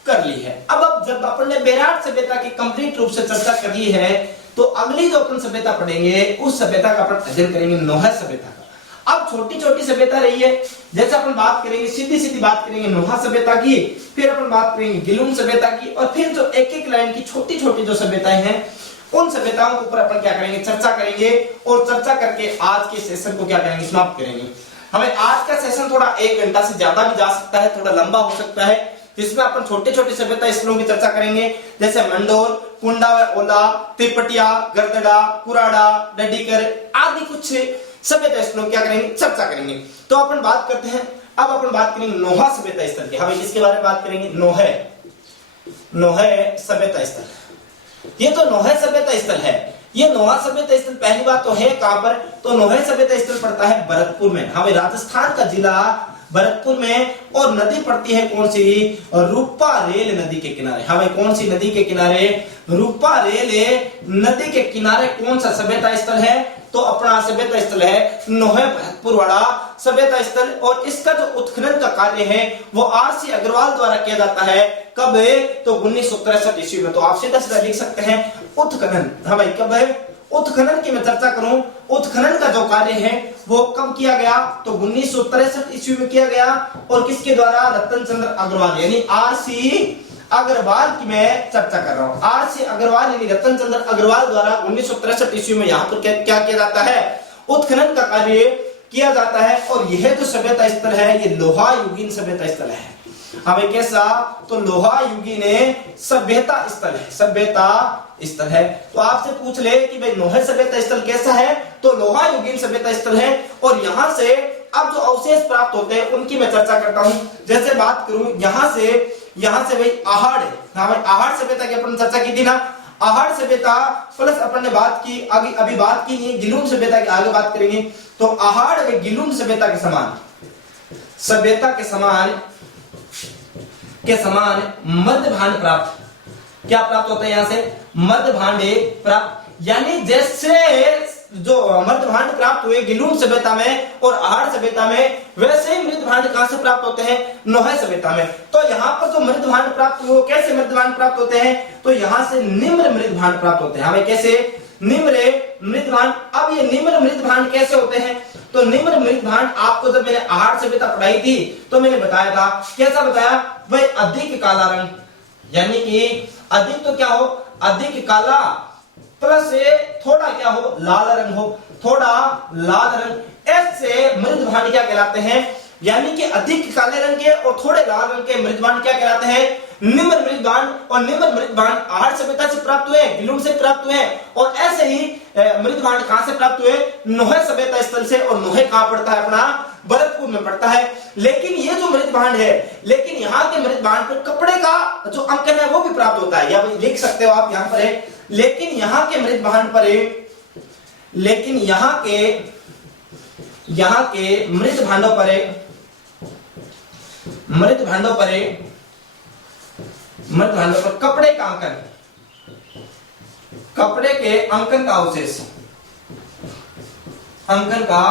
कर ली है। अब जब अपन ने बेराट सभ्यता की कंप्लीट रूप से चर्चा कर ली है तो अगली जो अपन सभ्यता पढ़ेंगे उस सभ्यता का अपन अध्ययन करेंगे नोहा सभ्यता का। अब छोटी छोटी सभ्यता रही है, जैसे अपन बात करेंगे सीधी सीधी बात करेंगे नोहा सभ्यता की, फिर अपन बात करेंगे गिलुन सभ्यता की, और फिर जो एक एक लाइन की छोटी छोटी जो सभ्यताएं हैं उन सभ्यताओं के ऊपर अपन क्या करेंगे, चर्चा करेंगे, और चर्चा करके आज के सेशन को क्या करेंगे, समाप्त करेंगे। हमें आज का सेशन थोड़ा 1 घंटा से ज्यादा भी जा सकता है, थोड़ा लंबा हो सकता है, जिसमें अपन छोटे छोटे सभ्यता स्थलों की चर्चा करेंगे, जैसे मंडोर, कुंडा व ओला, त्रिपटिया, गरदड़ा, कुराड़ा, डडीकर आदि कुछ सभ्यता स्थलों क्या करेंगे, चर्चा करेंगे। तो अपन बात करते हैं, अब अपन बात करेंगे नोहा सभ्यता स्थल की। हम इसके बारे में बात करेंगे, नोहे सभ्यता स्थल। ये तो नोहे सभ्यता स्थल है। ये नोहा सभ्यता स्थल पहली बात तो है कहां पर, तो नोहे सभ्यता स्थल पड़ता है भरतपुर में, हमें राजस्थान का जिला भरतपुर में, और नदी पड़ती है कौन सी, रूपा रेल नदी के किनारे। हमें कौन सी नदी के किनारे, रूपा रेल नदी के किनारे कौन सा सभ्यता स्थल है, तो अपना सभ्यता स्थल है नोहे भरतपुर वाला सभ्यता स्थल। और इसका जो उत्खनन का कार्य है वो आर.सी. अग्रवाल द्वारा किया जाता है। कब है, तो 1963 ईस्वी में। तो आप सीधा सीधा लिख सकते हैं उत्खनन। हाँ भाई, कब है, उत्खनन की मैं चर्चा करूं, उत्खनन का जो कार्य है वो कब किया गया, तो 1963 ईस्वी में किया गया, और किसके द्वारा, रतन चंद्र अग्रवाल यानी आर.सी. अग्रवाल की मैं चर्चा कर रहा हूं। आर.सी. अग्रवाल यानी रतन चंद्र अग्रवाल द्वारा 1963 ईस्वी में यहाँ पर क्या किया जाता है, उत्खनन का कार्य किया जाता है। और यह जो सभ्यता स्थल है ये लोहा युगीन सभ्यता स्थल है। हमें कैसा, तो लोहा युगीन सभ्यता स्थल है, सभ्यता स्थल है। तो आपसे पूछ ले कि भाई नोहे सभ्यता स्थल कैसा है, तो लोहा युगीन सभ्यता स्थल है। और यहां से अब जो अवशेष प्राप्त होते हैं उनकी मैं चर्चा करता हूं। जैसे बात करूं यहां से भाई आहड़, हाँ भाई आहड़ सभ्यता की अपन चर्चा की थी ना, आहड़ सभ्यता प्लस अपन ने बात की, आगे अभी बात की नहीं, गिलुन सभ्यता की आगे बात करेंगे। तो आहड़ व गिलुन सभ्यता के समान, सभ्यता के समान मध्य भांड प्राप्त, क्या प्राप्त होता है, यहां से मध्य भांडे प्राप्त, यानी जैसे जो मृद भांड प्राप्त हुए गिलुन सभ्यता में और आहड़ सभ्यता में, वैसे ही मृद भांड कहां से प्राप्त होते हैं, नोहे सभ्यता में। तो यहाँ पर जो मृद भांड प्राप्त हुए, कैसे मृद भांड प्राप्त होते हैं, तो यहाँ से निम्न मृद भांड प्राप्त होते हैं। हमें कैसे, निम्न मृद भांड। अब ये निम्न मृद भांड कैसे होते हैं, तो निम्न मृद भांड आपको जब मैंने आहड़ सभ्यता पढ़ाई थी तो मैंने बताया था, कैसा बताया, वह अधिक काला रंग, यानी कि अधिक तो क्या हो, अधिक काला प्लस से थोड़ा क्या हो, लाल रंग हो, थोड़ा लाल रंग, ऐसे मृद भांड क्या कहलाते हैं, यानी कि अधिक काले रंग के और थोड़े लाल रंग के मृद भांड क्या कहलाते हैं, निम्न मृद भांड। और निम्न मृद भांड आहड़ सभ्यता से प्राप्त हुए, गिलुन से प्राप्त हुए, और ऐसे ही मृद भांड कहां से प्राप्त हुए, नोहे सभ्यता स्थल से। और नोहे कहां पड़ता है, अपना भरतपुर में पड़ता है। लेकिन ये जो मृद भांड है, लेकिन यहाँ के मृद भांड पर कपड़े का जो अंकन है वो भी प्राप्त होता है, या लिख सकते हो आप यहाँ पर है। लेकिन यहाँ के मृद भांड पर, लेकिन यहाँ के मृद भांडों पर, मृद भांडों पर कपड़े का अंकन, कपड़े के अंकन का अवशेष, अंकन का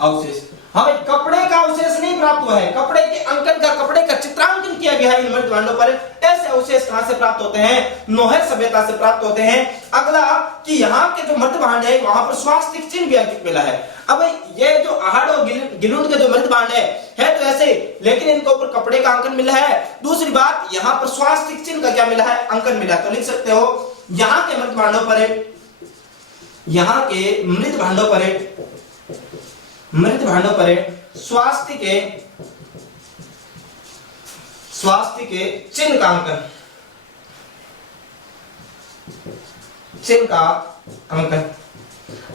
अवशेष, हमें कपड़े का अवशेष नहीं प्राप्त हुआ है, कपड़े के अंकन का, कपड़े का चित्रांकन किया गया है इन मृद भांडों पर। ऐसे अवशेष कहां से प्राप्त होते हैं, नोहे सभ्यता से प्राप्त होते हैं। अगला कि यहाँ के जो मृद भांड है वहां पर स्वास्तिक चिन्ह भी अंकित मिला है। अब ये जो आहड़ और गिलुन के जो मृद भांड है तो ऐसे, लेकिन इनके ऊपर कपड़े का अंकन मिला है। दूसरी बात, यहाँ पर स्वास्तिक चिन्ह का क्या मिला है, अंकन मिला है। तो लिख सकते हो यहाँ के मृद भांडों पर, यहाँ के मृद भांडों पर स्वास्तिक के चिन्ह का अंकन, चिन्ह का अंकन।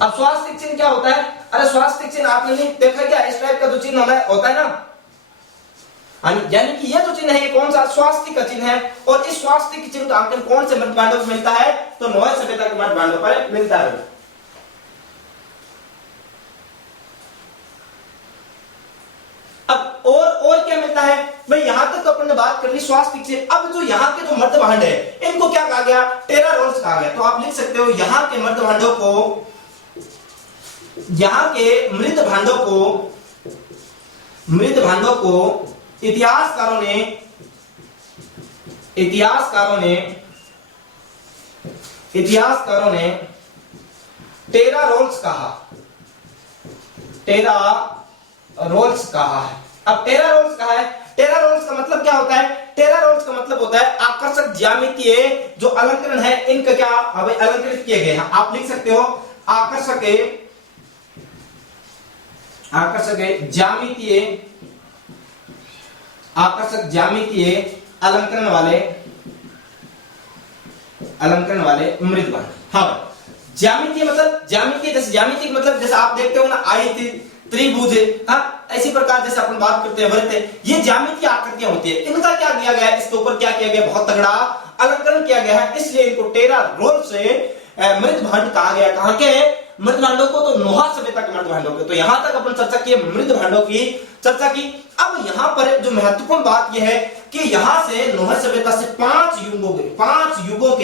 अब स्वास्तिक चिन्ह क्या होता है, अरे स्वास्तिक चिन्ह आपने नहीं देखा क्या, इस टाइप का जो चिन्ह होता है ना, यानी कि ये जो चिन्ह है ये कौन सा स्वास्तिक का चिन्ह है, और इस स्वास्तिक चिन्ह का अंकन कौन से मध्य भांडों पर मिलता है, तो नोएल सभ्यता के मध्य भांडों पर मिलता है। अब और क्या मिलता है भाई, यहां तक तो अपन ने बात कर ली स्वास्तिक चिन्ह। अब जो यहाँ के जो मध्य भांड है इनको क्या कहा गया, टेरा रोल्स कहा गया। तो आप लिख सकते हो यहाँ के मध्य भांडों को, यहाँ के मृद भांडों को इतिहासकारों ने टेरा रोल्स कहा है। अब टेरा रोल्स कहा है, टेरा रोल्स का मतलब क्या होता है, टेरा रोल्स का मतलब होता है आकर्षक ज्यामितीय जो अलंकरण है इनका क्या अलंकृत किए गए हैं। आप लिख सकते हो आकर्षक ज्यामितीय अलंकरण वाले मृद भांड। हाँ, ज्यामितीय मतलब ज्यामितीय मतलब जैसे आप देखते हो ना आयत, त्रिभुज, ऐसी प्रकार जैसे अपन बात करते हैं वृत्त, ये ज्यामितीय आकृतियां होती है। इनका क्या किया गया है, इसके ऊपर क्या किया गया, बहुत तगड़ा अलंकरण किया गया है, इसलिए इनको टेरा रोल से मृद भांड कहा गया। कहां के मृद भांडों को, तो नोहा सभ्यता के मृद भांडों के। तो यहां तक अपन चर्चा की, मृद भांडों की चर्चा की। अब यहां पर जो महत्वपूर्ण बात यह है कि यहां से नोहा सभ्यता से पांच युगों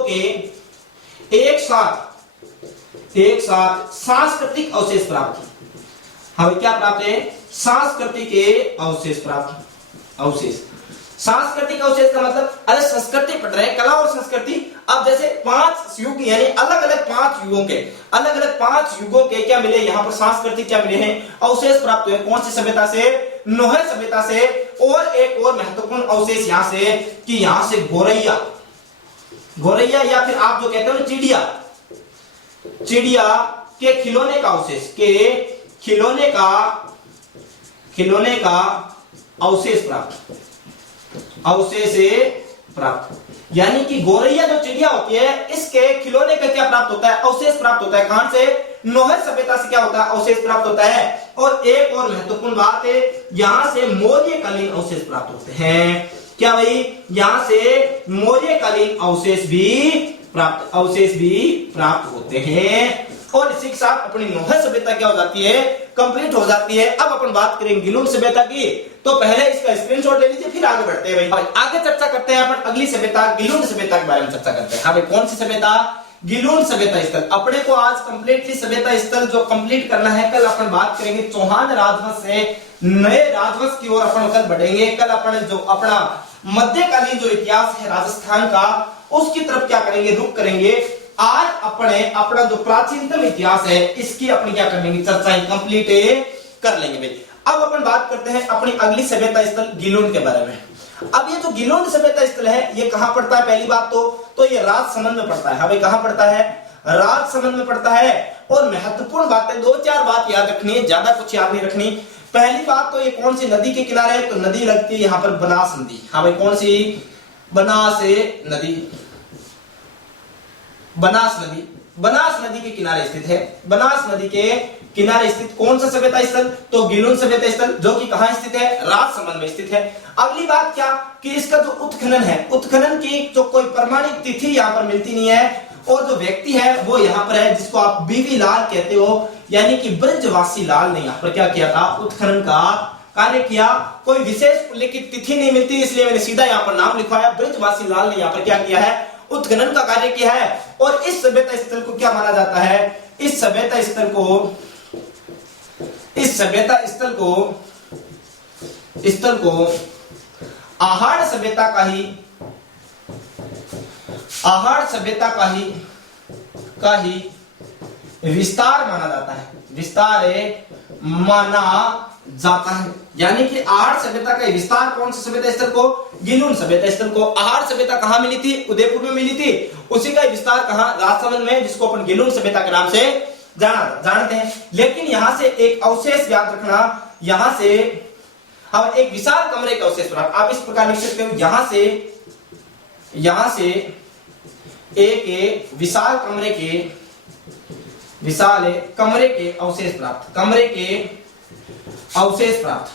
के एक साथ सांस्कृतिक अवशेष प्राप्त। हमें क्या प्राप्त है, सांस्कृतिक अवशेष सांस्कृतिक अवशेष का मतलब, अरे संस्कृति पढ़ रहे हैं, कला और संस्कृति। अब जैसे 5 युग यानी अलग अलग 5 युगों के क्या मिले यहाँ पर, सांस्कृतिक क्या मिले हैं, अवशेष प्राप्त हुए। कौन सी सभ्यता से, नोहे सभ्यता से। और एक और महत्वपूर्ण अवशेष यहाँ से कि यहाँ से गौरैया या फिर आप जो कहते हो चिड़िया के खिलौने का अवशेष, खिलौने का अवशेष प्राप्त। यानी कि गौरैया जो चिड़िया होती है इसके खिलौने का क्या प्राप्त होता है, अवशेष प्राप्त होता है। कहां से, नोहर सभ्यता से क्या होता है, अवशेष प्राप्त होता है। और एक और महत्वपूर्ण बात है, यहां से मौर्यकालीन अवशेष प्राप्त होते हैं। क्या भाई, यहां से मौर्यकालीन अवशेष भी प्राप्त होते हैं। और इसी के साथ अपनी नोहर सभ्यता क्या हो जाती है, कंप्लीट हो जाती है। अब अपन बात करेंगे गिलुन सभ्यता की, तो पहले इसका स्क्रीनशॉट ले लीजिए, फिर आगे बढ़ते हैं भाई। आगे चर्चा करते हैं अपन अगली सभ्यता, गिलुन सभ्यता के बारे में चर्चा करते हैं। हाँ भाई, कौन सी सभ्यता, गिलुन सभ्यता स्थल। अपने को आज कंप्लीटली सभ्यता स्थल जो कंप्लीट करना है। कल अपन बात करेंगे चौहान राजवंश से नए राजवंश की ओर अपन कल बढ़ेंगे। कल अपन जो अपना मध्यकालीन जो इतिहास है राजस्थान का, उसकी तरफ क्या करेंगे, रुख करेंगे। आज अपना जो प्राचीनतम इतिहास है इसकी अपनी क्या कर लेंगे, चर्चाएं कंप्लीट कर लेंगे भाई। अब अपन बात करते हैं अपनी अगली सभ्यता स्थल गिलोन के बारे में। अब ये जो गिलोन सभ्यता स्थल है ये कहां पड़ता है, पहली बात तो ये राजसमंद में पड़ता है। हाँ भाई, कहां पड़ता है, राजसमंद में पड़ता है। और महत्वपूर्ण बातें 2-4 बात याद रखनी है, ज्यादा कुछ याद नहीं रखनी। पहली बात तो ये कौन सी नदी के किनारे है, तो नदी लगती है यहाँ पर बनास नदी। हाँ भाई, कौन सी, बनास नदी के किनारे स्थित है। बनास नदी के किनारे स्थित कौन सा सभ्यता स्थल, तो गिलोन सभ्यता स्थल, जो कि कहां स्थित है, राजसमंद में स्थित है। अगली बात क्या कि इसका जो उत्खनन है, उत्खनन की जो कोई प्रमाणित तिथि यहाँ पर मिलती नहीं है। और जो व्यक्ति है वो यहाँ पर है जिसको आप बीवी लाल कहते हो, यानी कि ब्रजवासी लाल ने यहाँ पर क्या किया था, उत्खनन का कार्य किया। कोई विशेष उल्लेखित तिथि नहीं मिलती, इसलिए मैंने सीधा यहाँ पर नाम लिखवाया, ब्रजवासी लाल ने यहाँ पर क्या किया है, उत्खनन का कार्य किया है। और इस सभ्यता स्थल को क्या माना जाता है, इस सभ्यता स्थल को आहार सभ्यता का ही विस्तार माना जाता है, यानी कि आहार सभ्यता का विस्तार कौन सी सभ्यता स्थल को, गिलुन सभ्यता स्थल को। आहार सभ्यता कहां मिली थी, उदयपुर में मिली थी, उसी का विस्तार कहां, राजसमंद में, जिसको अपन गिलुन सभ्यता के नाम से जानते हैं। लेकिन यहां से एक अवशेष याद रखना, यहां से हम एक विशाल कमरे का अवशेष प्राप्त, आप इस प्रकार लिख सकते हो, यहां से एक विशाल कमरे के अवशेष प्राप्त,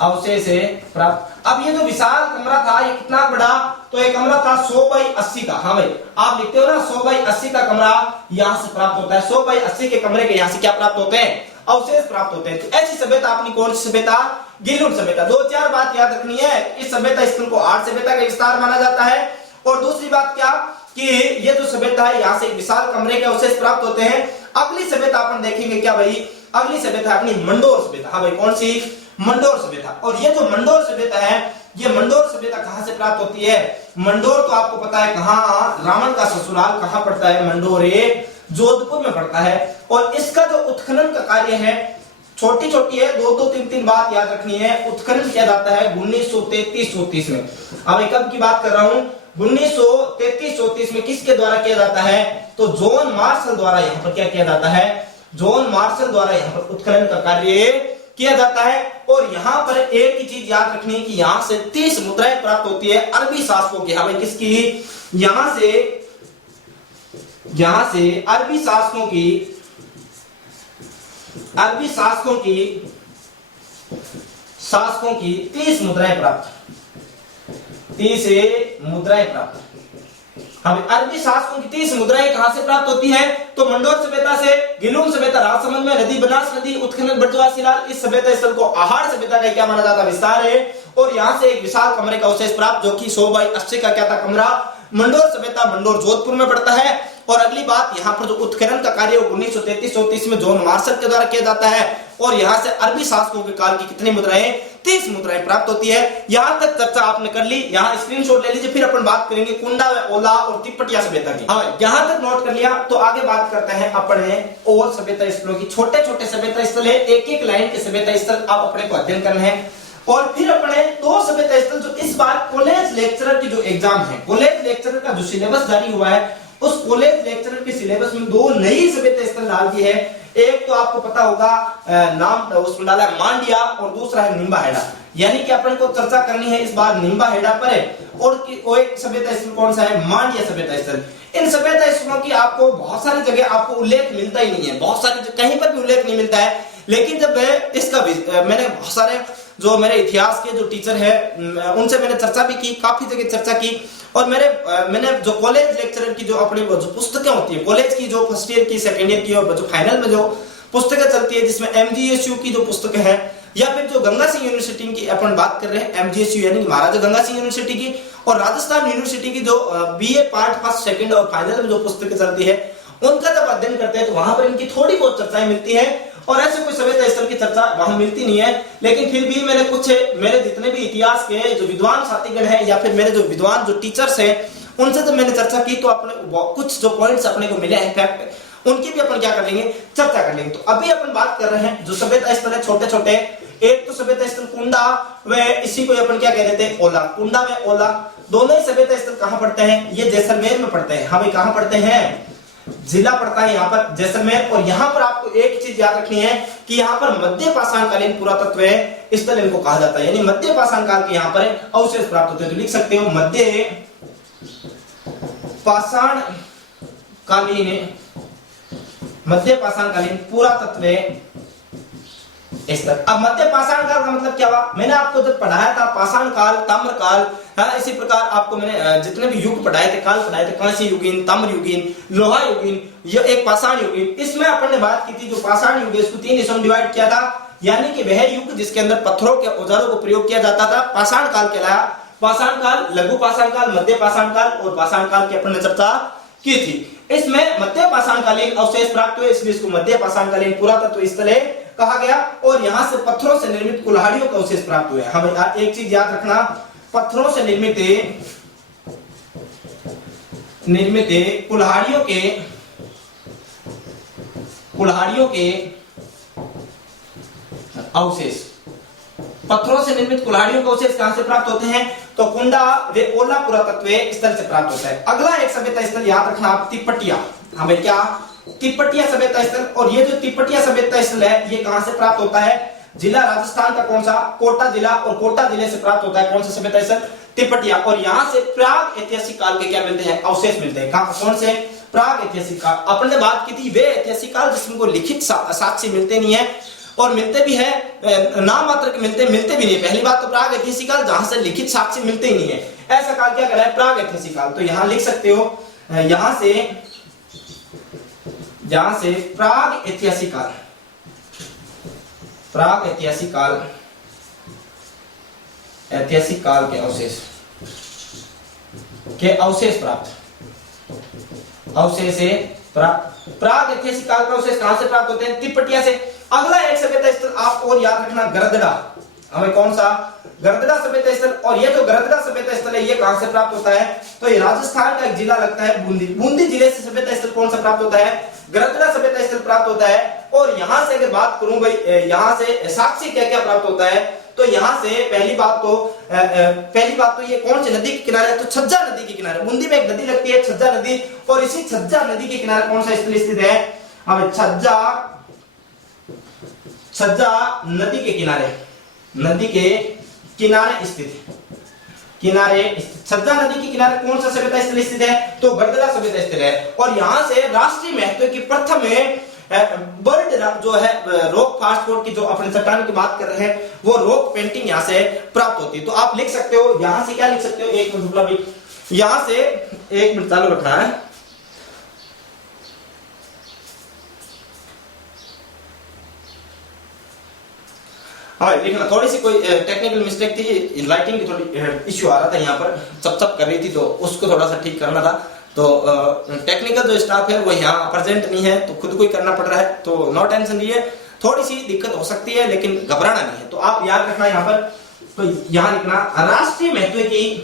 अवशेष से प्राप्त। अब ये जो विशाल कमरा था ये कितना बड़ा, तो ये कमरा था 100/80 का। हाँ भाई, आप लिखते हो ना 100/80 का कमरा यहाँ से प्राप्त होता है। 100/80 के कमरे के यहाँ से क्या प्राप्त होते हैं, अवशेष प्राप्त होते हैं। तो ऐसी सभ्यता अपनी कौन सी सभ्यता, गिलुन सभ्यता। 2-4 बात याद रखनी है। इस सभ्यता स्थल को आर्य सभ्यता का विस्तार माना जाता है। और दूसरी बात क्या कि ये जो सभ्यता है यहाँ से विशाल कमरे के अवशेष प्राप्त होते हैं। अगली सभ्यता अपन देखेंगे क्या भाई, अगली सभ्यता अपनी मंडोर सभ्यता। हाँ भाई, कौन सी, मंडोर सभ्यता। और ये जो मंडोर सभ्यता है, ये मंडोर सभ्यता कहां से प्राप्त होती है। मंडोर तो आपको पता है कहां, रावण का ससुराल कहां पड़ता है, मंडोर जोधपुर में पड़ता है। और इसका जो उत्खनन का कार्य है, छोटी छोटी है, 2-2, 3-3 बात याद रखनी है। उत्खनन किया जाता है 1933-34 में। अब कब की बात कर रहा हूं, 1933-34 में। किसके द्वारा किया जाता है, तो जॉन मार्शल द्वारा यहाँ पर क्या किया जाता है, जॉन मार्शल द्वारा यहाँ पर उत्खनन का कार्य किया जाता है। और यहाँ पर एक ही चीज याद रखनी है कि यहाँ से 30 मुद्राएं प्राप्त होती है अरबी शासकों की। हाँ भाई, किसकी, यहाँ से अरबी शासकों की 30 मुद्राएं प्राप्त, 30 मुद्राएं प्राप्त। अब अरबी शासकों की 30 मुद्राएं कहां से प्राप्त होती है, तो मंडोर सभ्यता से, गिलुन सभ्यता राजसमंद में, नदी बनास नदी, उत्खनन बर्जवा शिलाल। इस सभ्यता स्थल को आहार सभ्यता का क्या माना जाता है, विस्तार है। और यहां से एक विशाल कमरे का अवशेष प्राप्त, जो कि 100/80 का क्या था कमरा। मंडोर सभ्यता मंडोर जोधपुर में पड़ता है। और अगली बात, यहाँ पर जो उत्खनन का कार्य 1933-34 में जॉन मार्शल के द्वारा किया जाता है। और यहाँ से अरबी शासकों के काल की कितनी मुद्राएं, 30 मुद्राएं प्राप्त होती है। यहां तक चर्चा आपने कर ली, यहाँ स्क्रीनशॉट ले लीजिए। फिर अपन बात करेंगे कुंडा व ओला और तिब्बतिया सभ्यता की। हाँ, यहां तक नोट कर लिया, तो आगे बात करते हैं अपने और सभ्यता स्थलों की। छोटे छोटे सभ्यता स्थल है, एक लाइन के सभ्यता स्थल आप अपने को अध्ययन करना है। और फिर अपने 2 सभ्यता स्थल जो इस बार कॉलेज लेक्चरर की जो एग्जाम है, कॉलेज लेक्चरर का जो सिलेबस जारी हुआ है, उस कॉलेज लेक्चरर के सिलेबस में 2 नई सभ्यता स्थल डाल दी है। एक तो आपको पता होगा नाम उसमें डाला मांडिया, और दूसरा है निम्बाहेड़ा। यानी कि अपन को चर्चा करनी है इस बार निम्बाहेड़ा पर है। और एक सभ्यता स्थल कौन सा है, मांडिया सभ्यता स्थल। इन सभ्यता स्थलों की आपको बहुत सारी जगह आपको उल्लेख मिलता ही नहीं है, बहुत सारी कहीं पर भी उल्लेख नहीं मिलता है। लेकिन जब इसका मैंने बहुत सारे जो मेरे इतिहास के जो टीचर है उनसे मैंने चर्चा भी की, काफी जगह चर्चा की। और मैंने जो कॉलेज लेक्चरर की जो अपनी जो पुस्तकें होती है, कॉलेज की जो फर्स्ट ईयर की, सेकंड ईयर की, और जो फाइनल में जो पुस्तकें चलती है, जिसमें MGSU की जो पुस्तकें हैं, या फिर जो गंगा सिंह यूनिवर्सिटी की अपन बात कर रहे हैं, MGSU यानी कि महाराजा गंगा सिंह यूनिवर्सिटी की, और राजस्थान यूनिवर्सिटी की जो BA पार्ट फर्स्ट, सेकंड और फाइनल में जो पुस्तकें चलती है, उनका जब अध्ययन करते हैं तो वहां पर इनकी थोड़ी बहुत चर्चाएं मिलती है। और ऐसे कोई सभ्यता स्थल की चर्चा वहां मिलती नहीं है। लेकिन फिर भी मैंने कुछ, मेरे जितने भी इतिहास के जो विद्वान साथीगण हैं, या फिर मेरे जो विद्वान जो टीचर्स हैं, उनसे जब मैंने चर्चा की तो अपने कुछ जो पॉइंट्स अपने को मिले हैं फैक्ट, उनकी भी अपन क्या कर लेंगे, चर्चा कर लेंगे। तो अभी अपन बात कर रहे हैं जो सभ्यता स्थल है छोटे छोटे। एक तो सभ्यता स्थल कुंडा, व इसी को अपन क्या कह देते हैं, ओला। कुंडा व ओला दोनों ही सभ्यता स्थल कहां पड़ते हैं, ये जैसलमेर में पड़ते हैं। हमें कहां पड़ते हैं, जिला पड़ता है यहाँ पर जैसलमेर। और यहाँ पर आपको एक चीज याद रखनी है कि यहाँ पर मध्य पाषाणकालीन पुरातत्व स्थल इनको कहा जाता है। यानी मध्य पाषाण काल के यहाँ पर अवशेष प्राप्त होते हैं। तो लिख सकते हो मध्य पाषाणकालीन पुरातत्व स्थल। अब मध्य पाषाण काल का मतलब क्या हुआ, मैंने आपको जब पढ़ाया था पाषाण काल, ताम्र काल, इसी प्रकार आपको मैंने जितने भी युग पढ़ाए थे, काल पढ़ाए थे, कांस्य युगीन, ताम्र युगीन, लोहा युगीन, ये एक पाषाण युगीन। इसमें अपन ने बात की थी जो पाषाण युग है, इसको 3 हिस्सों में डिवाइड किया था। यानी कि वह युग जिसके अंदर पत्थरों के औजारों को प्रयोग किया जाता था, पाषाण काल कहलाया। पाषाण काल, लघु पाषाण काल, मध्य पाषाण काल और पाषाण काल की अपन ने चर्चा की थी। इसमें मध्य पाषाणकालीन अवशेष प्राप्त हुए, इसलिए इसको मध्य पाषाणकालीन पुरातत्व स्थल कहा गया। और यहाँ से पत्थरों से निर्मित कुल्हाड़ियों का अवशेष प्राप्त हुए। हमें एक चीज याद रखना, पत्थरों से निर्मित कुल्हाड़ियों के अवशेष, पत्थरों से निर्मित कुल्हाड़ियों के अवशेष कहां से प्राप्त होते हैं, तो कुंडा व ओला पुरातत्व स्थल से प्राप्त होता है। अगला एक सभ्यता स्थल याद रखना आप, तिब्बतिया। हमें क्या, तिब्बतिया सभ्यता स्थल। और ये जो तिब्बतिया सभ्यता स्थल है, ये कहां से प्राप्त होता है, जिला राजस्थान का कौन सा, कोटा जिला, और कोटा जिले से प्राप्त होता है कौन सा सभ्यता स्थल, तिब्बतिया। और यहाँ से प्राग ऐतिहासिक काल के क्या मिलते हैं, अवशेष मिलते हैं। कौन से, प्राग ऐतिहासिक काल। अपन ने बात की थी वे ऐतिहासिक काल जिसमें को लिखित साक्ष्य मिलते नहीं है, और मिलते भी है, नाम मात्र के मिलते भी नहीं। पहली बात तो प्राग ऐतिहासिक काल, जहां से लिखित साक्ष्य मिलते ही नहीं है, ऐसा काल क्या कहलाता है? प्राग ऐतिहासिक काल। तो यहां लिख सकते हो, यहां से प्राग ऐतिहासिक काल, प्राग ऐतिहासिक काल, ऐतिहासिक काल के अवशेष प्राप्त, अवशेष प्राग ऐतिहासिक काल का अवशेष कहां से प्राप्त होते हैं? तिब्बतिया से। अगला एक सभ्यता स्थल आप और याद रखना, गरदड़ा। हमें कौन सा? गरदड़ा सभ्यता स्थल। और ये जो गरदड़ा सभ्यता स्थल है ये कहां से प्राप्त होता है? तो ये राजस्थान का एक जिला लगता है बूंदी। बूंदी जिले से सभ्यता स्थल कौन सा प्राप्त होता है? गरदड़ा सभ्यता स्थल प्राप्त होता है। और यहां से अगर बात करूं भाई, यहां से साक्ष्य क्या क्या प्राप्त होता है, तो यहां से पहली बात तो ये कौन सी नदी के किनारे? तो छज्जा नदी के किनारे। बूंदी में एक नदी लगती है छज्जा नदी, और इसी छज्जा नदी के किनारे कौन सा स्थल स्थित है? हमें छज्जा नदी के किनारे स्थित, छज्जा नदी के किनारे कौन सा सभ्यता स्थल स्थित है? तो गरदड़ा सभ्यता स्थल है। और यहां से राष्ट्रीय महत्व की प्रथम बर्ड जो है रॉक फास्टफूड की जो अपने चट्टान की बात कर रहे हैं, वो रॉक पेंटिंग यहां से प्राप्त होती है। तो आप लिख सकते हो, यहां से क्या लिख सकते हो? एक मिनट भी, यहां से 1 मिनट चालू रखना है। हाँ लिखना, थोड़ी सी कोई टेक्निकल मिस्टेक थी, लाइटिंग की थोड़ी इश्यू आ रहा था, यहाँ पर चप कर रही थी, तो उसको थोड़ा सा ठीक करना था। तो टेक्निकल जो स्टाफ है वो यहाँ प्रेजेंट नहीं है, तो खुद को ही करना पड़ रहा है। तो नो टेंशन लीजिए, थोड़ी सी दिक्कत हो सकती है लेकिन घबराना नहीं है। तो आप याद रखना यहाँ पर, तो यहाँ लिखना राष्ट्रीय महत्व की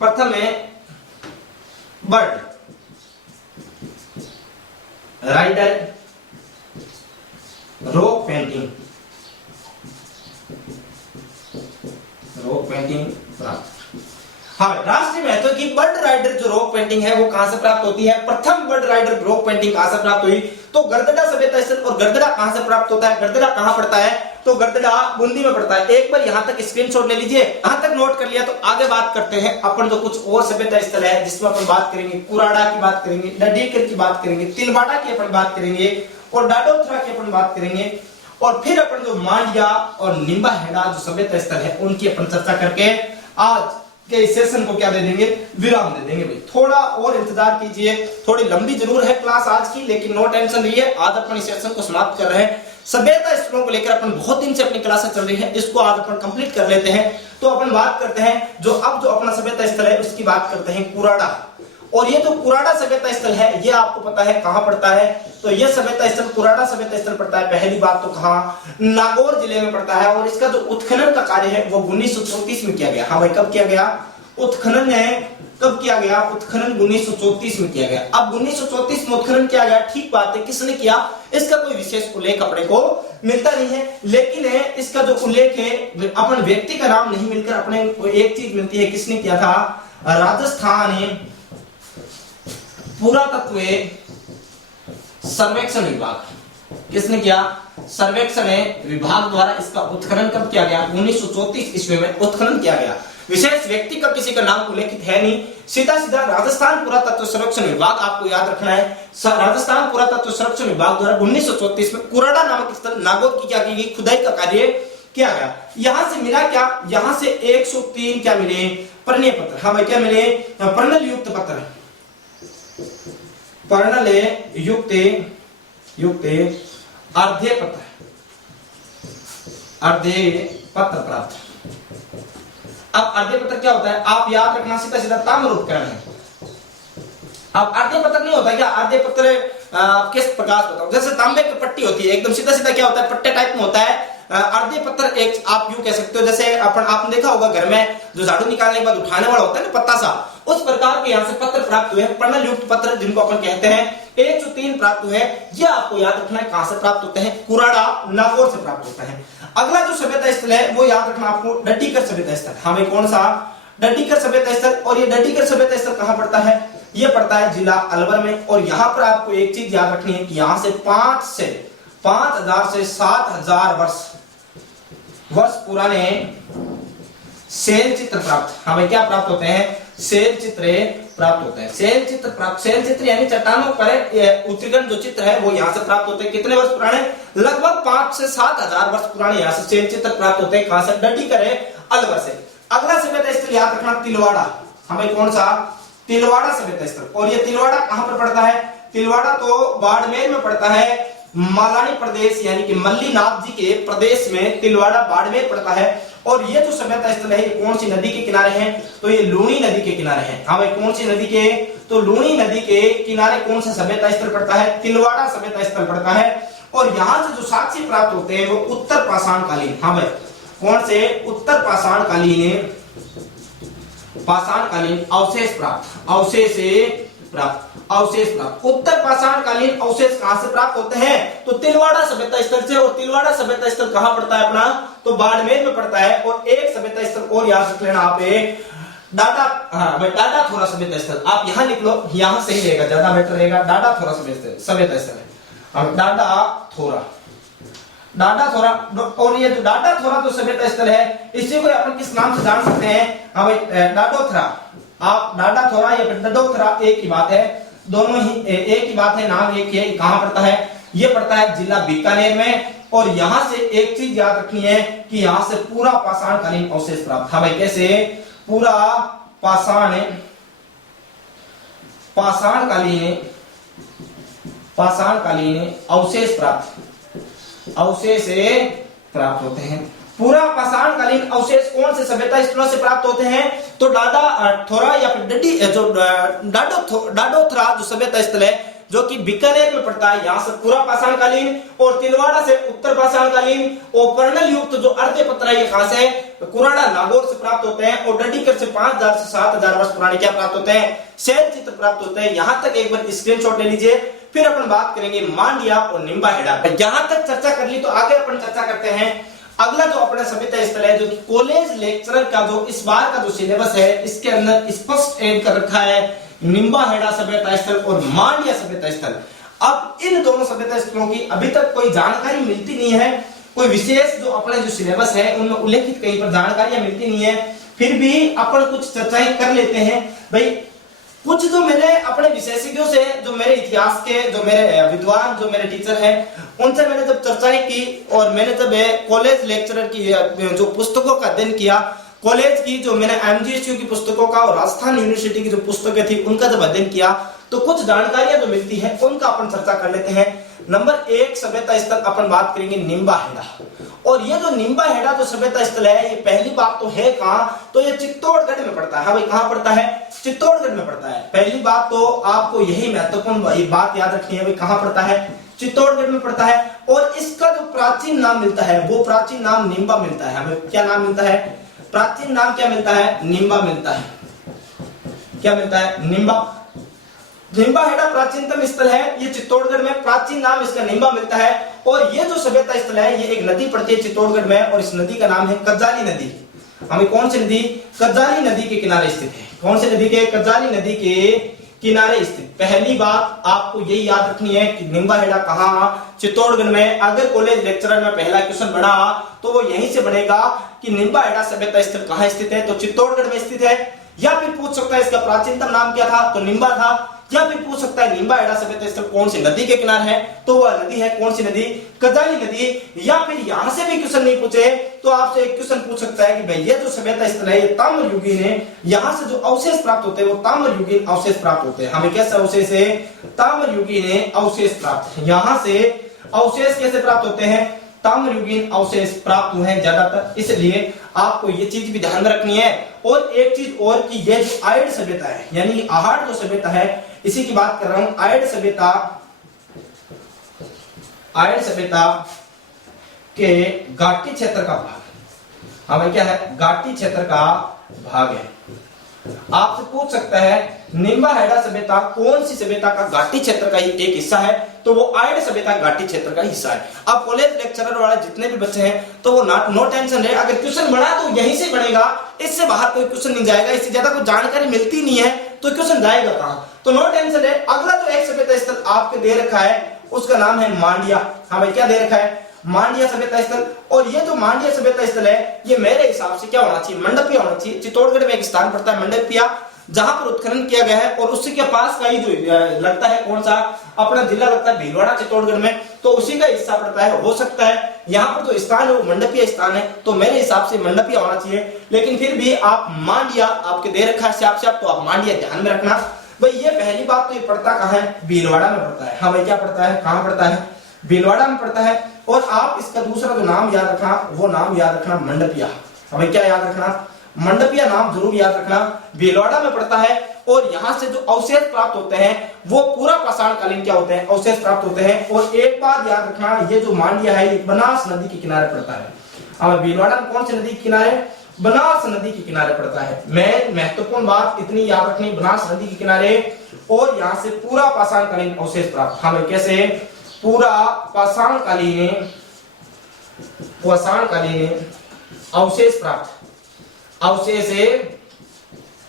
प्रथम बर्ड राइडर रॉक पेंटिंग प्राप्त। हाँ, राष्ट्रीय महत्व की बर्ड राइडर जो रॉक पेंटिंग है वो कहां से प्राप्त होती है? प्रथम बर्ड राइडर रॉक पेंटिंग कहां से प्राप्त हुई? तो गरदड़ा सभ्यता स्थल। और गरदड़ा कहां से प्राप्त होता है? गरदड़ा कहां पड़ता है? तो गरदड़ा बूंदी में पड़ता है। एक बार यहां तक स्क्रीनशॉट ले लीजिए, यहां तक नोट कर लिया। तो आगे बात करते हैं अपन जो कुछ और सभ्यता स्थल है जिसमें अपन बात करेंगे, कुराड़ा की बात करेंगे, डडीकर की बात करेंगे, तिलवाड़ा की अपन बात करेंगे, और डाडोथरा की अपन बात करेंगे, और फिर अपन जो मांडिया और लिम्बाहेड़ा जो सभ्यता स्थल है उनकी अपन चर्चा करके आज के सेशन को क्या दे देंगे? विराम दे देंगे। भाई थोड़ा और इंतजार कीजिए, थोड़ी लंबी जरूर है क्लास आज की, लेकिन नो टेंशन रहिए, आज अपन इस सेशन को समाप्त कर रहे हैं। सभ्यता स्थलों को लेकर अपन बहुत दिन से अपनी क्लासें चल रही है, इसको आज अपन कंप्लीट कर लेते हैं। तो अपन बात करते हैं जो अपना सभ्यता स्थल है उसकी बात करते हैं, कुराड़ा। और ये जो कुराड़ा सभ्यता स्थल है ये आपको पता है कहां पड़ता है? तो ये सभ्यता स्थल, कुराड़ा सभ्यता स्थल पड़ता है पहली बात तो कहां? नागौर जिले में पड़ता है। और इसका जो उत्खनन का कार्य है वो 1934 में किया गया। हाँ भाई, कब किया गया? उत्खनन है कब किया गया? उत्खनन 1934 में किया गया। अब 1934 में उत्खनन किया गया, ठीक बात है, किसने किया? इसका कोई विशेष उल्लेख अपने को मिलता नहीं है, लेकिन इसका जो उल्लेख है अपन व्यक्ति का नाम नहीं मिलकर अपने को एक चीज मिलती है, किसने किया था? राजस्थान पुरातत्व सर्वेक्षण विभाग। किसने किया? सर्वेक्षण विभाग द्वारा इसका उत्खनन कब किया गया? 1934 ईस्वी में उत्खनन किया गया। विशेष व्यक्ति का किसी का नाम उल्लेखित है नहीं, सीधा राजस्थान पुरातत्व सर्वेक्षण विभाग आपको याद रखना है। राजस्थान पुरातत्व सर्वेक्षण विभाग द्वारा 1934 में कुराड़ा नामक स्थल नागौर की क्या की गई? खुदाई का कार्य किया गया। यहां से मिला क्या? यहां से 103 क्या मिले? पर्णय पत्थर। हाँ भाई, क्या मिले? पर्णल युक्त पत्थर, पर्णल युक्त अर्धे पत्र प्राप्त। अब अर्धे पत्र क्या होता है? आप याद रखना, सीधा ताम्र उपकरण है। अब अर्धे पत्र नहीं होता क्या? अर्धे पत्र किस प्रकार बताओ? जैसे तांबे की पट्टी होती है, एकदम सीधा क्या होता है? पट्टे टाइप में होता है। अर्धे पत्थर एक आप यूं कह सकते हो, जैसे आपने देखा होगा घर में जो झाड़ू निकालने के बाद उठाने वाला होता है ना, पत्ता सा, उस प्रकार के यहाँ से पत्र प्राप्त हुए, पर्णल युक्त पत्र जिनको अपन कहते हैं। 103 प्राप्त हुए। ये आपको याद रखना है कहां से प्राप्त होते हैं? कुराड़ा नागौर से प्राप्त होता है। अगला जो सभ्यता स्थल है वो याद रखना आपको, डडीकर सभ्यता स्थल। हमें कौन सा? डडीकर सभ्यता स्थल। और ये डडीकर सभ्यता स्थल कहां पड़ता है? ये पड़ता है जिला अलवर में। और यहां पर आपको एक चीज याद रखनी है कि यहां से 5000 से 7000 वर्ष पुराने शैल चित्र प्राप्त, हाँ भाई क्या प्राप्त होते हैं, शैल चित्र प्राप्त होते हैं। शैल चित्र प्राप्त, शैल चित्र यानी चट्टानों पर उत्कीर्ण जो चित्र है वो यहाँ से प्राप्त होते हैं। कितने वर्ष पुराने, लगभग 5 से 7 हजार वर्ष पुराने यहाँ से शैल चित्र प्राप्त होते हैं। कहां से, डडी करे अलवर से। अगला सभ्यता स्थल याद रखना तिलवाड़ा, हमें कौन सा, तिलवाड़ा सभ्यता स्थल। और ये तिलवाड़ा कहां पर पड़ता है, तिलवाड़ा तो बाड़मेर में पड़ता है, मालानी प्रदेश यानी कि मल्लीनाथ जी के प्रदेश में तिलवाड़ा बाड़मेर पड़ता है। और ये जो सभ्यता स्थल है ये कौन सी नदी के किनारे है, तो ये लूनी नदी के किनारे है। हाँ भाई कौन सी नदी के, तो लूनी नदी के किनारे कौन सा सभ्यता स्थल पड़ता है, तिलवाड़ा सभ्यता स्थल पड़ता है। और यहाँ से जो साक्ष्य प्राप्त होते हैं वो उत्तर पाषाण कालीन, हाँ भाई कौन से, उत्तर पाषाण कालीन, पाषाण कालीन अवशेष प्राप्त, अवशेष प्राप्त, अवशेष प्राप्त। उत्तर पाषाण कालीन अवशेष कहां से प्राप्त होते हैं, तो तिलवाड़ा सभ्यता स्थल से। और तिलवाड़ा सभ्यता स्थल कहां पड़ता है अपना, तो बाड़मेर में पड़ता है। और एक सभ्यता स्थल और याद रख लेना आप, डाडा, हाँ भाई डाडा थोरा सभ्यता स्थल, आप यहां लिख लो, यहां सही रहेगा, ज्यादा बेटर रहेगा। डाडा थोरा सभ्यता स्थल है, डाडा थोरा, डाडा थोरा। और ये जो डाडा थोरा जो सभ्यता स्थल है इसी को अपन किस नाम से जान सकते हैं, हाँ भाई डाडोथरा। आप डाडा थोरा या डाडोथरा एक ही बात है, दोनों ही एक ही बात है, नाम एक है। कहां पड़ता है, ये पड़ता है जिला बीकानेर में। और यहां से एक चीज याद रखनी है कि यहां से पूरा पाषाणकालीन अवशेष प्राप्त, हाँ भाई कैसे, पूरा पाषाणकालीन अवशेष प्राप्त होते हैं। पूरा पाषाणकालीन अवशेष कौन से सभ्यता स्थलों से प्राप्त होते हैं, तो डाडा थोरा या फिर डडी जो डाडोथरा जो सभ्यता स्थल है जो कि बीकानेर में पड़ता है, यहाँ से पूरा पाषाणकालीन। और तिलवाड़ा से उत्तर पाषाणकालीन। और पर्णल युक्त जो अर्धे पत्रा ये कहां से, कुराड़ा नागौर से प्राप्त होते हैं। और डडीकर से 5000 से 7000 वर्ष पुराने क्या प्राप्त होते हैं, शैल चित्र प्राप्त होते हैं। यहां तक एक बार स्क्रीनशॉट ले लीजिए। फिर अपन बात करेंगे मांड्या और निम्बाहेड़ा। यहां तक चर्चा कर ली तो आगे अपन चर्चा करते हैं अगला जो अपना सभ्यता स्थल है, जो कि कॉलेज लेक्चरर का जो इस बार का जो सिलेबस है इसके अंदर स्पष्ट ऐड कर रखा है, निम्बाहेड़ा सभ्यता स्थल और मांड्या सभ्यता स्थल। अब इन दोनों सभ्यता स्थलों की अभी तक कोई जानकारी मिलती नहीं है, कोई विशेष जो अपना जो सिलेबस है उनमें उल्लेखित कहीं पर जानकारियां मिलती नहीं है। फिर भी अपन कुछ चर्चाएं कर लेते हैं भाई। कुछ जो मेरे अपने विशेषज्ञों से, जो मेरे इतिहास के, जो मेरे विद्वान, जो मेरे टीचर हैं, उनसे मैंने जब चर्चाएं की और मैंने जब कॉलेज लेक्चरर की जो पुस्तकों का अध्ययन किया, कॉलेज की जो मैंने एमजीएसयू की पुस्तकों का और राजस्थान यूनिवर्सिटी की जो पुस्तकें थी उनका जब अध्ययन किया तो कुछ जानकारियां जो मिलती है उनका अपन चर्चा कर लेते हैं। नंबर 1 सभ्यता स्थल अपन बात करेंगे निम्बाहेड़ा। और ये जो निम्बाहेड़ा जो सभ्यता स्थल है ये पहली बात तो है कहां, तो ये चित्तौड़गढ़ में पड़ता है। हाँ भाई कहां पड़ता है, चित्तौड़गढ़ में पड़ता है। पहली बात तो आपको यही महत्वपूर्ण बात याद रखनी है भाई, कहां पड़ता है, चित्तौड़गढ़ में पड़ता है। और इसका जो प्राचीन नाम मिलता है वो प्राचीन नाम निम्बा मिलता है। हमें क्या नाम मिलता है, प्राचीन नाम क्या मिलता है, निम्बा मिलता है। क्या मिलता है, निम्बा। निम्बाहेड़ा प्राचीनतम स्थल है, ये चित्तौड़गढ़ में, प्राचीन नाम इसका निम्बा मिलता है। और ये जो सभ्यता स्थल है ये एक नदी पड़ती है चित्तौड़गढ़ में और इस नदी का नाम है कजाली नदी। हमें कौन सी नदी, कजाली नदी के किनारे स्थित है। कौन सी नदी के, कजाली नदी के किनारे स्थित। पहली बात आपको यही याद रखनी है कि निम्बाहेड़ा कहां, चित्तौड़गढ़ में। अगर कॉलेज लेक्चरर में पहला क्वेश्चन बना तो वो यहीं से बनेगा कि निम्बाहेड़ा सभ्यता स्थल कहां स्थित है, तो चित्तौड़गढ़ में स्थित है। या फिर पूछ सकता है इसका प्राचीनतम नाम क्या था, तो निम्बा था। या फिर पूछ सकता है निम्बाहेड़ा सभ्यता स्थल कौन सी नदी के किनारे है, तो वह नदी है कौन सी नदी, कजाली नदी। या फिर यहां से भी क्वेश्चन नहीं पूछे तो आपसे एक क्वेश्चन पूछ सकता है कि भाई ये जो सभ्यता स्थल है ये ताम्रयुगीन है, यहां से जो अवशेष प्राप्त होते हैं वो ताम्रयुगीन अवशेष प्राप्त होते हैं। हमें कैसे अवशेष है, ताम्रयुगीन अवशेष प्राप्त। यहां से अवशेष कैसे प्राप्त होते हैं, ताम्रयुगीन अवशेष प्राप्त हुए हैं ज्यादातर, इसलिए आपको ये चीज भी ध्यान में रखनी है। और एक चीज और कि ये जो आयड सभ्यता है यानी आहड़ जो सभ्यता है इसी की बात कर रहा हूं। आयड सभ्यता के घाटी क्षेत्र का भाग, हमें क्या है, घाटी क्षेत्र का भाग है। आपसे पूछ सकता है निम्बाहेड़ा सभ्यता कौन सी सभ्यता का घाटी क्षेत्र का ही एक हिस्सा है, तो वो आयड सभ्यता घाटी क्षेत्र का हिस्सा है। अब कॉलेज लेक्चरर वाले जितने भी बच्चे हैं तो वो नो टेंशन है, अगर क्वेश्चन बना तो यहीं से बनेगा, इससे बाहर कोई क्वेश्चन नहीं जाएगा। इससे ज्यादा कोई जानकारी मिलती नहीं है तो क्वेश्चन जाएगा कहां, तो नो टेंशन है। अगला जो एक सभ्यता स्थल आपके दे रखा है उसका नाम है मांड्या। हाँ भाई क्या दे रखा है, मांडलिया सभ्यता स्थल। और ये जो मांडलिया सभ्यता स्थल है ये मेरे हिसाब से क्या होना चाहिए, मंडपिया होना चाहिए। चित्तौड़गढ़ में एक स्थान पड़ता है मंडपिया, जहां पर उत्खनन किया गया है, और उसी के पास का ही जो लगता है कौन सा अपना जिला लगता है भीलवाड़ा चित्तौड़गढ़ में, तो उसी का हिस्सा पड़ता है। हो सकता है यहाँ पर जो स्थान है वो मंडपिया स्थान है, तो मेरे हिसाब से मंडपिया होना चाहिए। लेकिन फिर भी आप मांडलिया आपके दे रखा है से तो आप मांडलिया ध्यान में रखना। भाई ये पहली बात तो ये पड़ता कहाँ है, भीलवाड़ा में पड़ता है। हाँ भाई क्या पड़ता है, कहाँ पड़ता है, भीलवाड़ा में पड़ता है। और आप इसका दूसरा जो नाम याद रखना, वो नाम याद रखना मंडपिया। हमें क्या याद रखना, मंडपिया नाम जरूर याद रखना। भीलवाड़ा में पड़ता है और यहाँ से जो अवशेष प्राप्त होते हैं वो पूरा पाषाण कालीन क्या होते हैं, अवशेष प्राप्त होते हैं। और एक बात याद रखना, ये जो मांडलिया है ये बनास नदी के किनारे पड़ता है। अब भीलवाड़ा में कौन सी नदी के किनारे, बनास नदी के किनारे पड़ता है। मैं महत्वपूर्ण बात इतनी याद रखनी, बनास नदी के किनारे, और यहाँ से पूरा पाषाण कालीन अवशेष प्राप्त। हाँ भाई कैसे, पूरा पाषाण कालीन अवशेष प्राप्त, अवशेष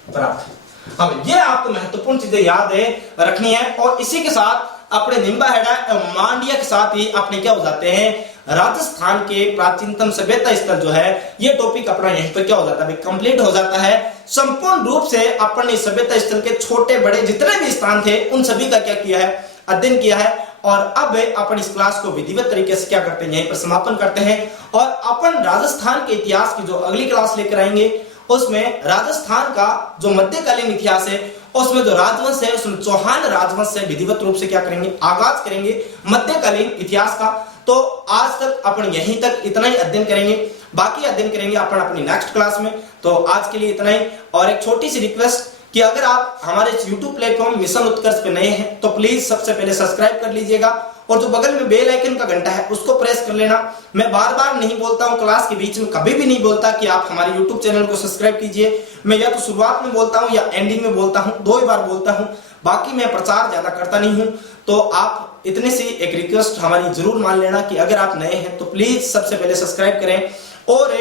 प्राप्त। अब ये आपको महत्वपूर्ण चीजें याद है रखनी है। और इसी के साथ अपने निम्बाहेड़ा मांडलिया के साथ ही अपने क्या हो जाते हैं, राजस्थान के प्राचीनतम सभ्यता स्थल जो है ये टॉपिक अपना यहीं पर क्या हो जाता है, कंप्लीट हो जाता है। संपूर्ण रूप से अपने सभ्यता स्थल के छोटे बड़े जितने भी स्थान थे उन सभी का क्या किया है, अध्ययन किया है। और अब अपन इस क्लास को विधिवत तरीके से क्या करते हैं, यहीं पर समापन करते हैं। और अपन राजस्थान के इतिहास की जो अगली क्लास लेकर आएंगे उसमें राजस्थान का जो मध्यकालीन इतिहास है, उसमें जो राजवंश है उसमें चौहान राजवंश से विधिवत रूप से क्या करेंगे, आगाज करेंगे मध्यकालीन इतिहास का। तो आज तक अपन यहीं तक इतना ही अध्ययन करेंगे, बाकी अध्ययन करेंगे अपन अपनी नेक्स्ट क्लास में। तो आज के लिए इतना ही। और एक छोटी सी रिक्वेस्ट कि अगर आप हमारे YouTube प्लेटफॉर्म मिशन उत्कर्ष पे नए हैं तो प्लीज सबसे पहले सब्सक्राइब कर लीजिएगा, और जो बगल में बेल आइकन का घंटा है उसको प्रेस कर लेना। मैं बार बार नहीं बोलता हूं, क्लास के बीच में कभी भी नहीं बोलता कि आप हमारे YouTube चैनल को सब्सक्राइब कीजिए। मैं या तो शुरुआत में बोलता हूं या एंडिंग में बोलता हूं, 2 ही बार बोलता हूं, बाकी मैं प्रचार ज्यादा करता नहीं हूं। तो आप इतने सी एक रिक्वेस्ट हमारी जरूर मान लेना कि अगर आप नए हैं तो प्लीज सबसे पहले सब्सक्राइब करें, और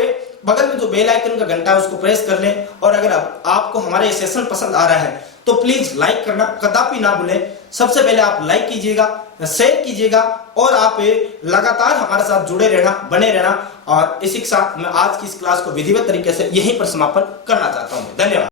बगल में जो बेल आइकन का घंटा है उसको प्रेस कर लें। और अगर आपको हमारा ये सेशन पसंद आ रहा है तो प्लीज लाइक करना कदापि ना भूलें। सबसे पहले आप लाइक कीजिएगा, शेयर कीजिएगा, और आप लगातार हमारे साथ जुड़े रहना, बने रहना। और इसी के साथ मैं आज की इस क्लास को विधिवत तरीके से यहीं पर समापन करना चाहता हूं। धन्यवाद।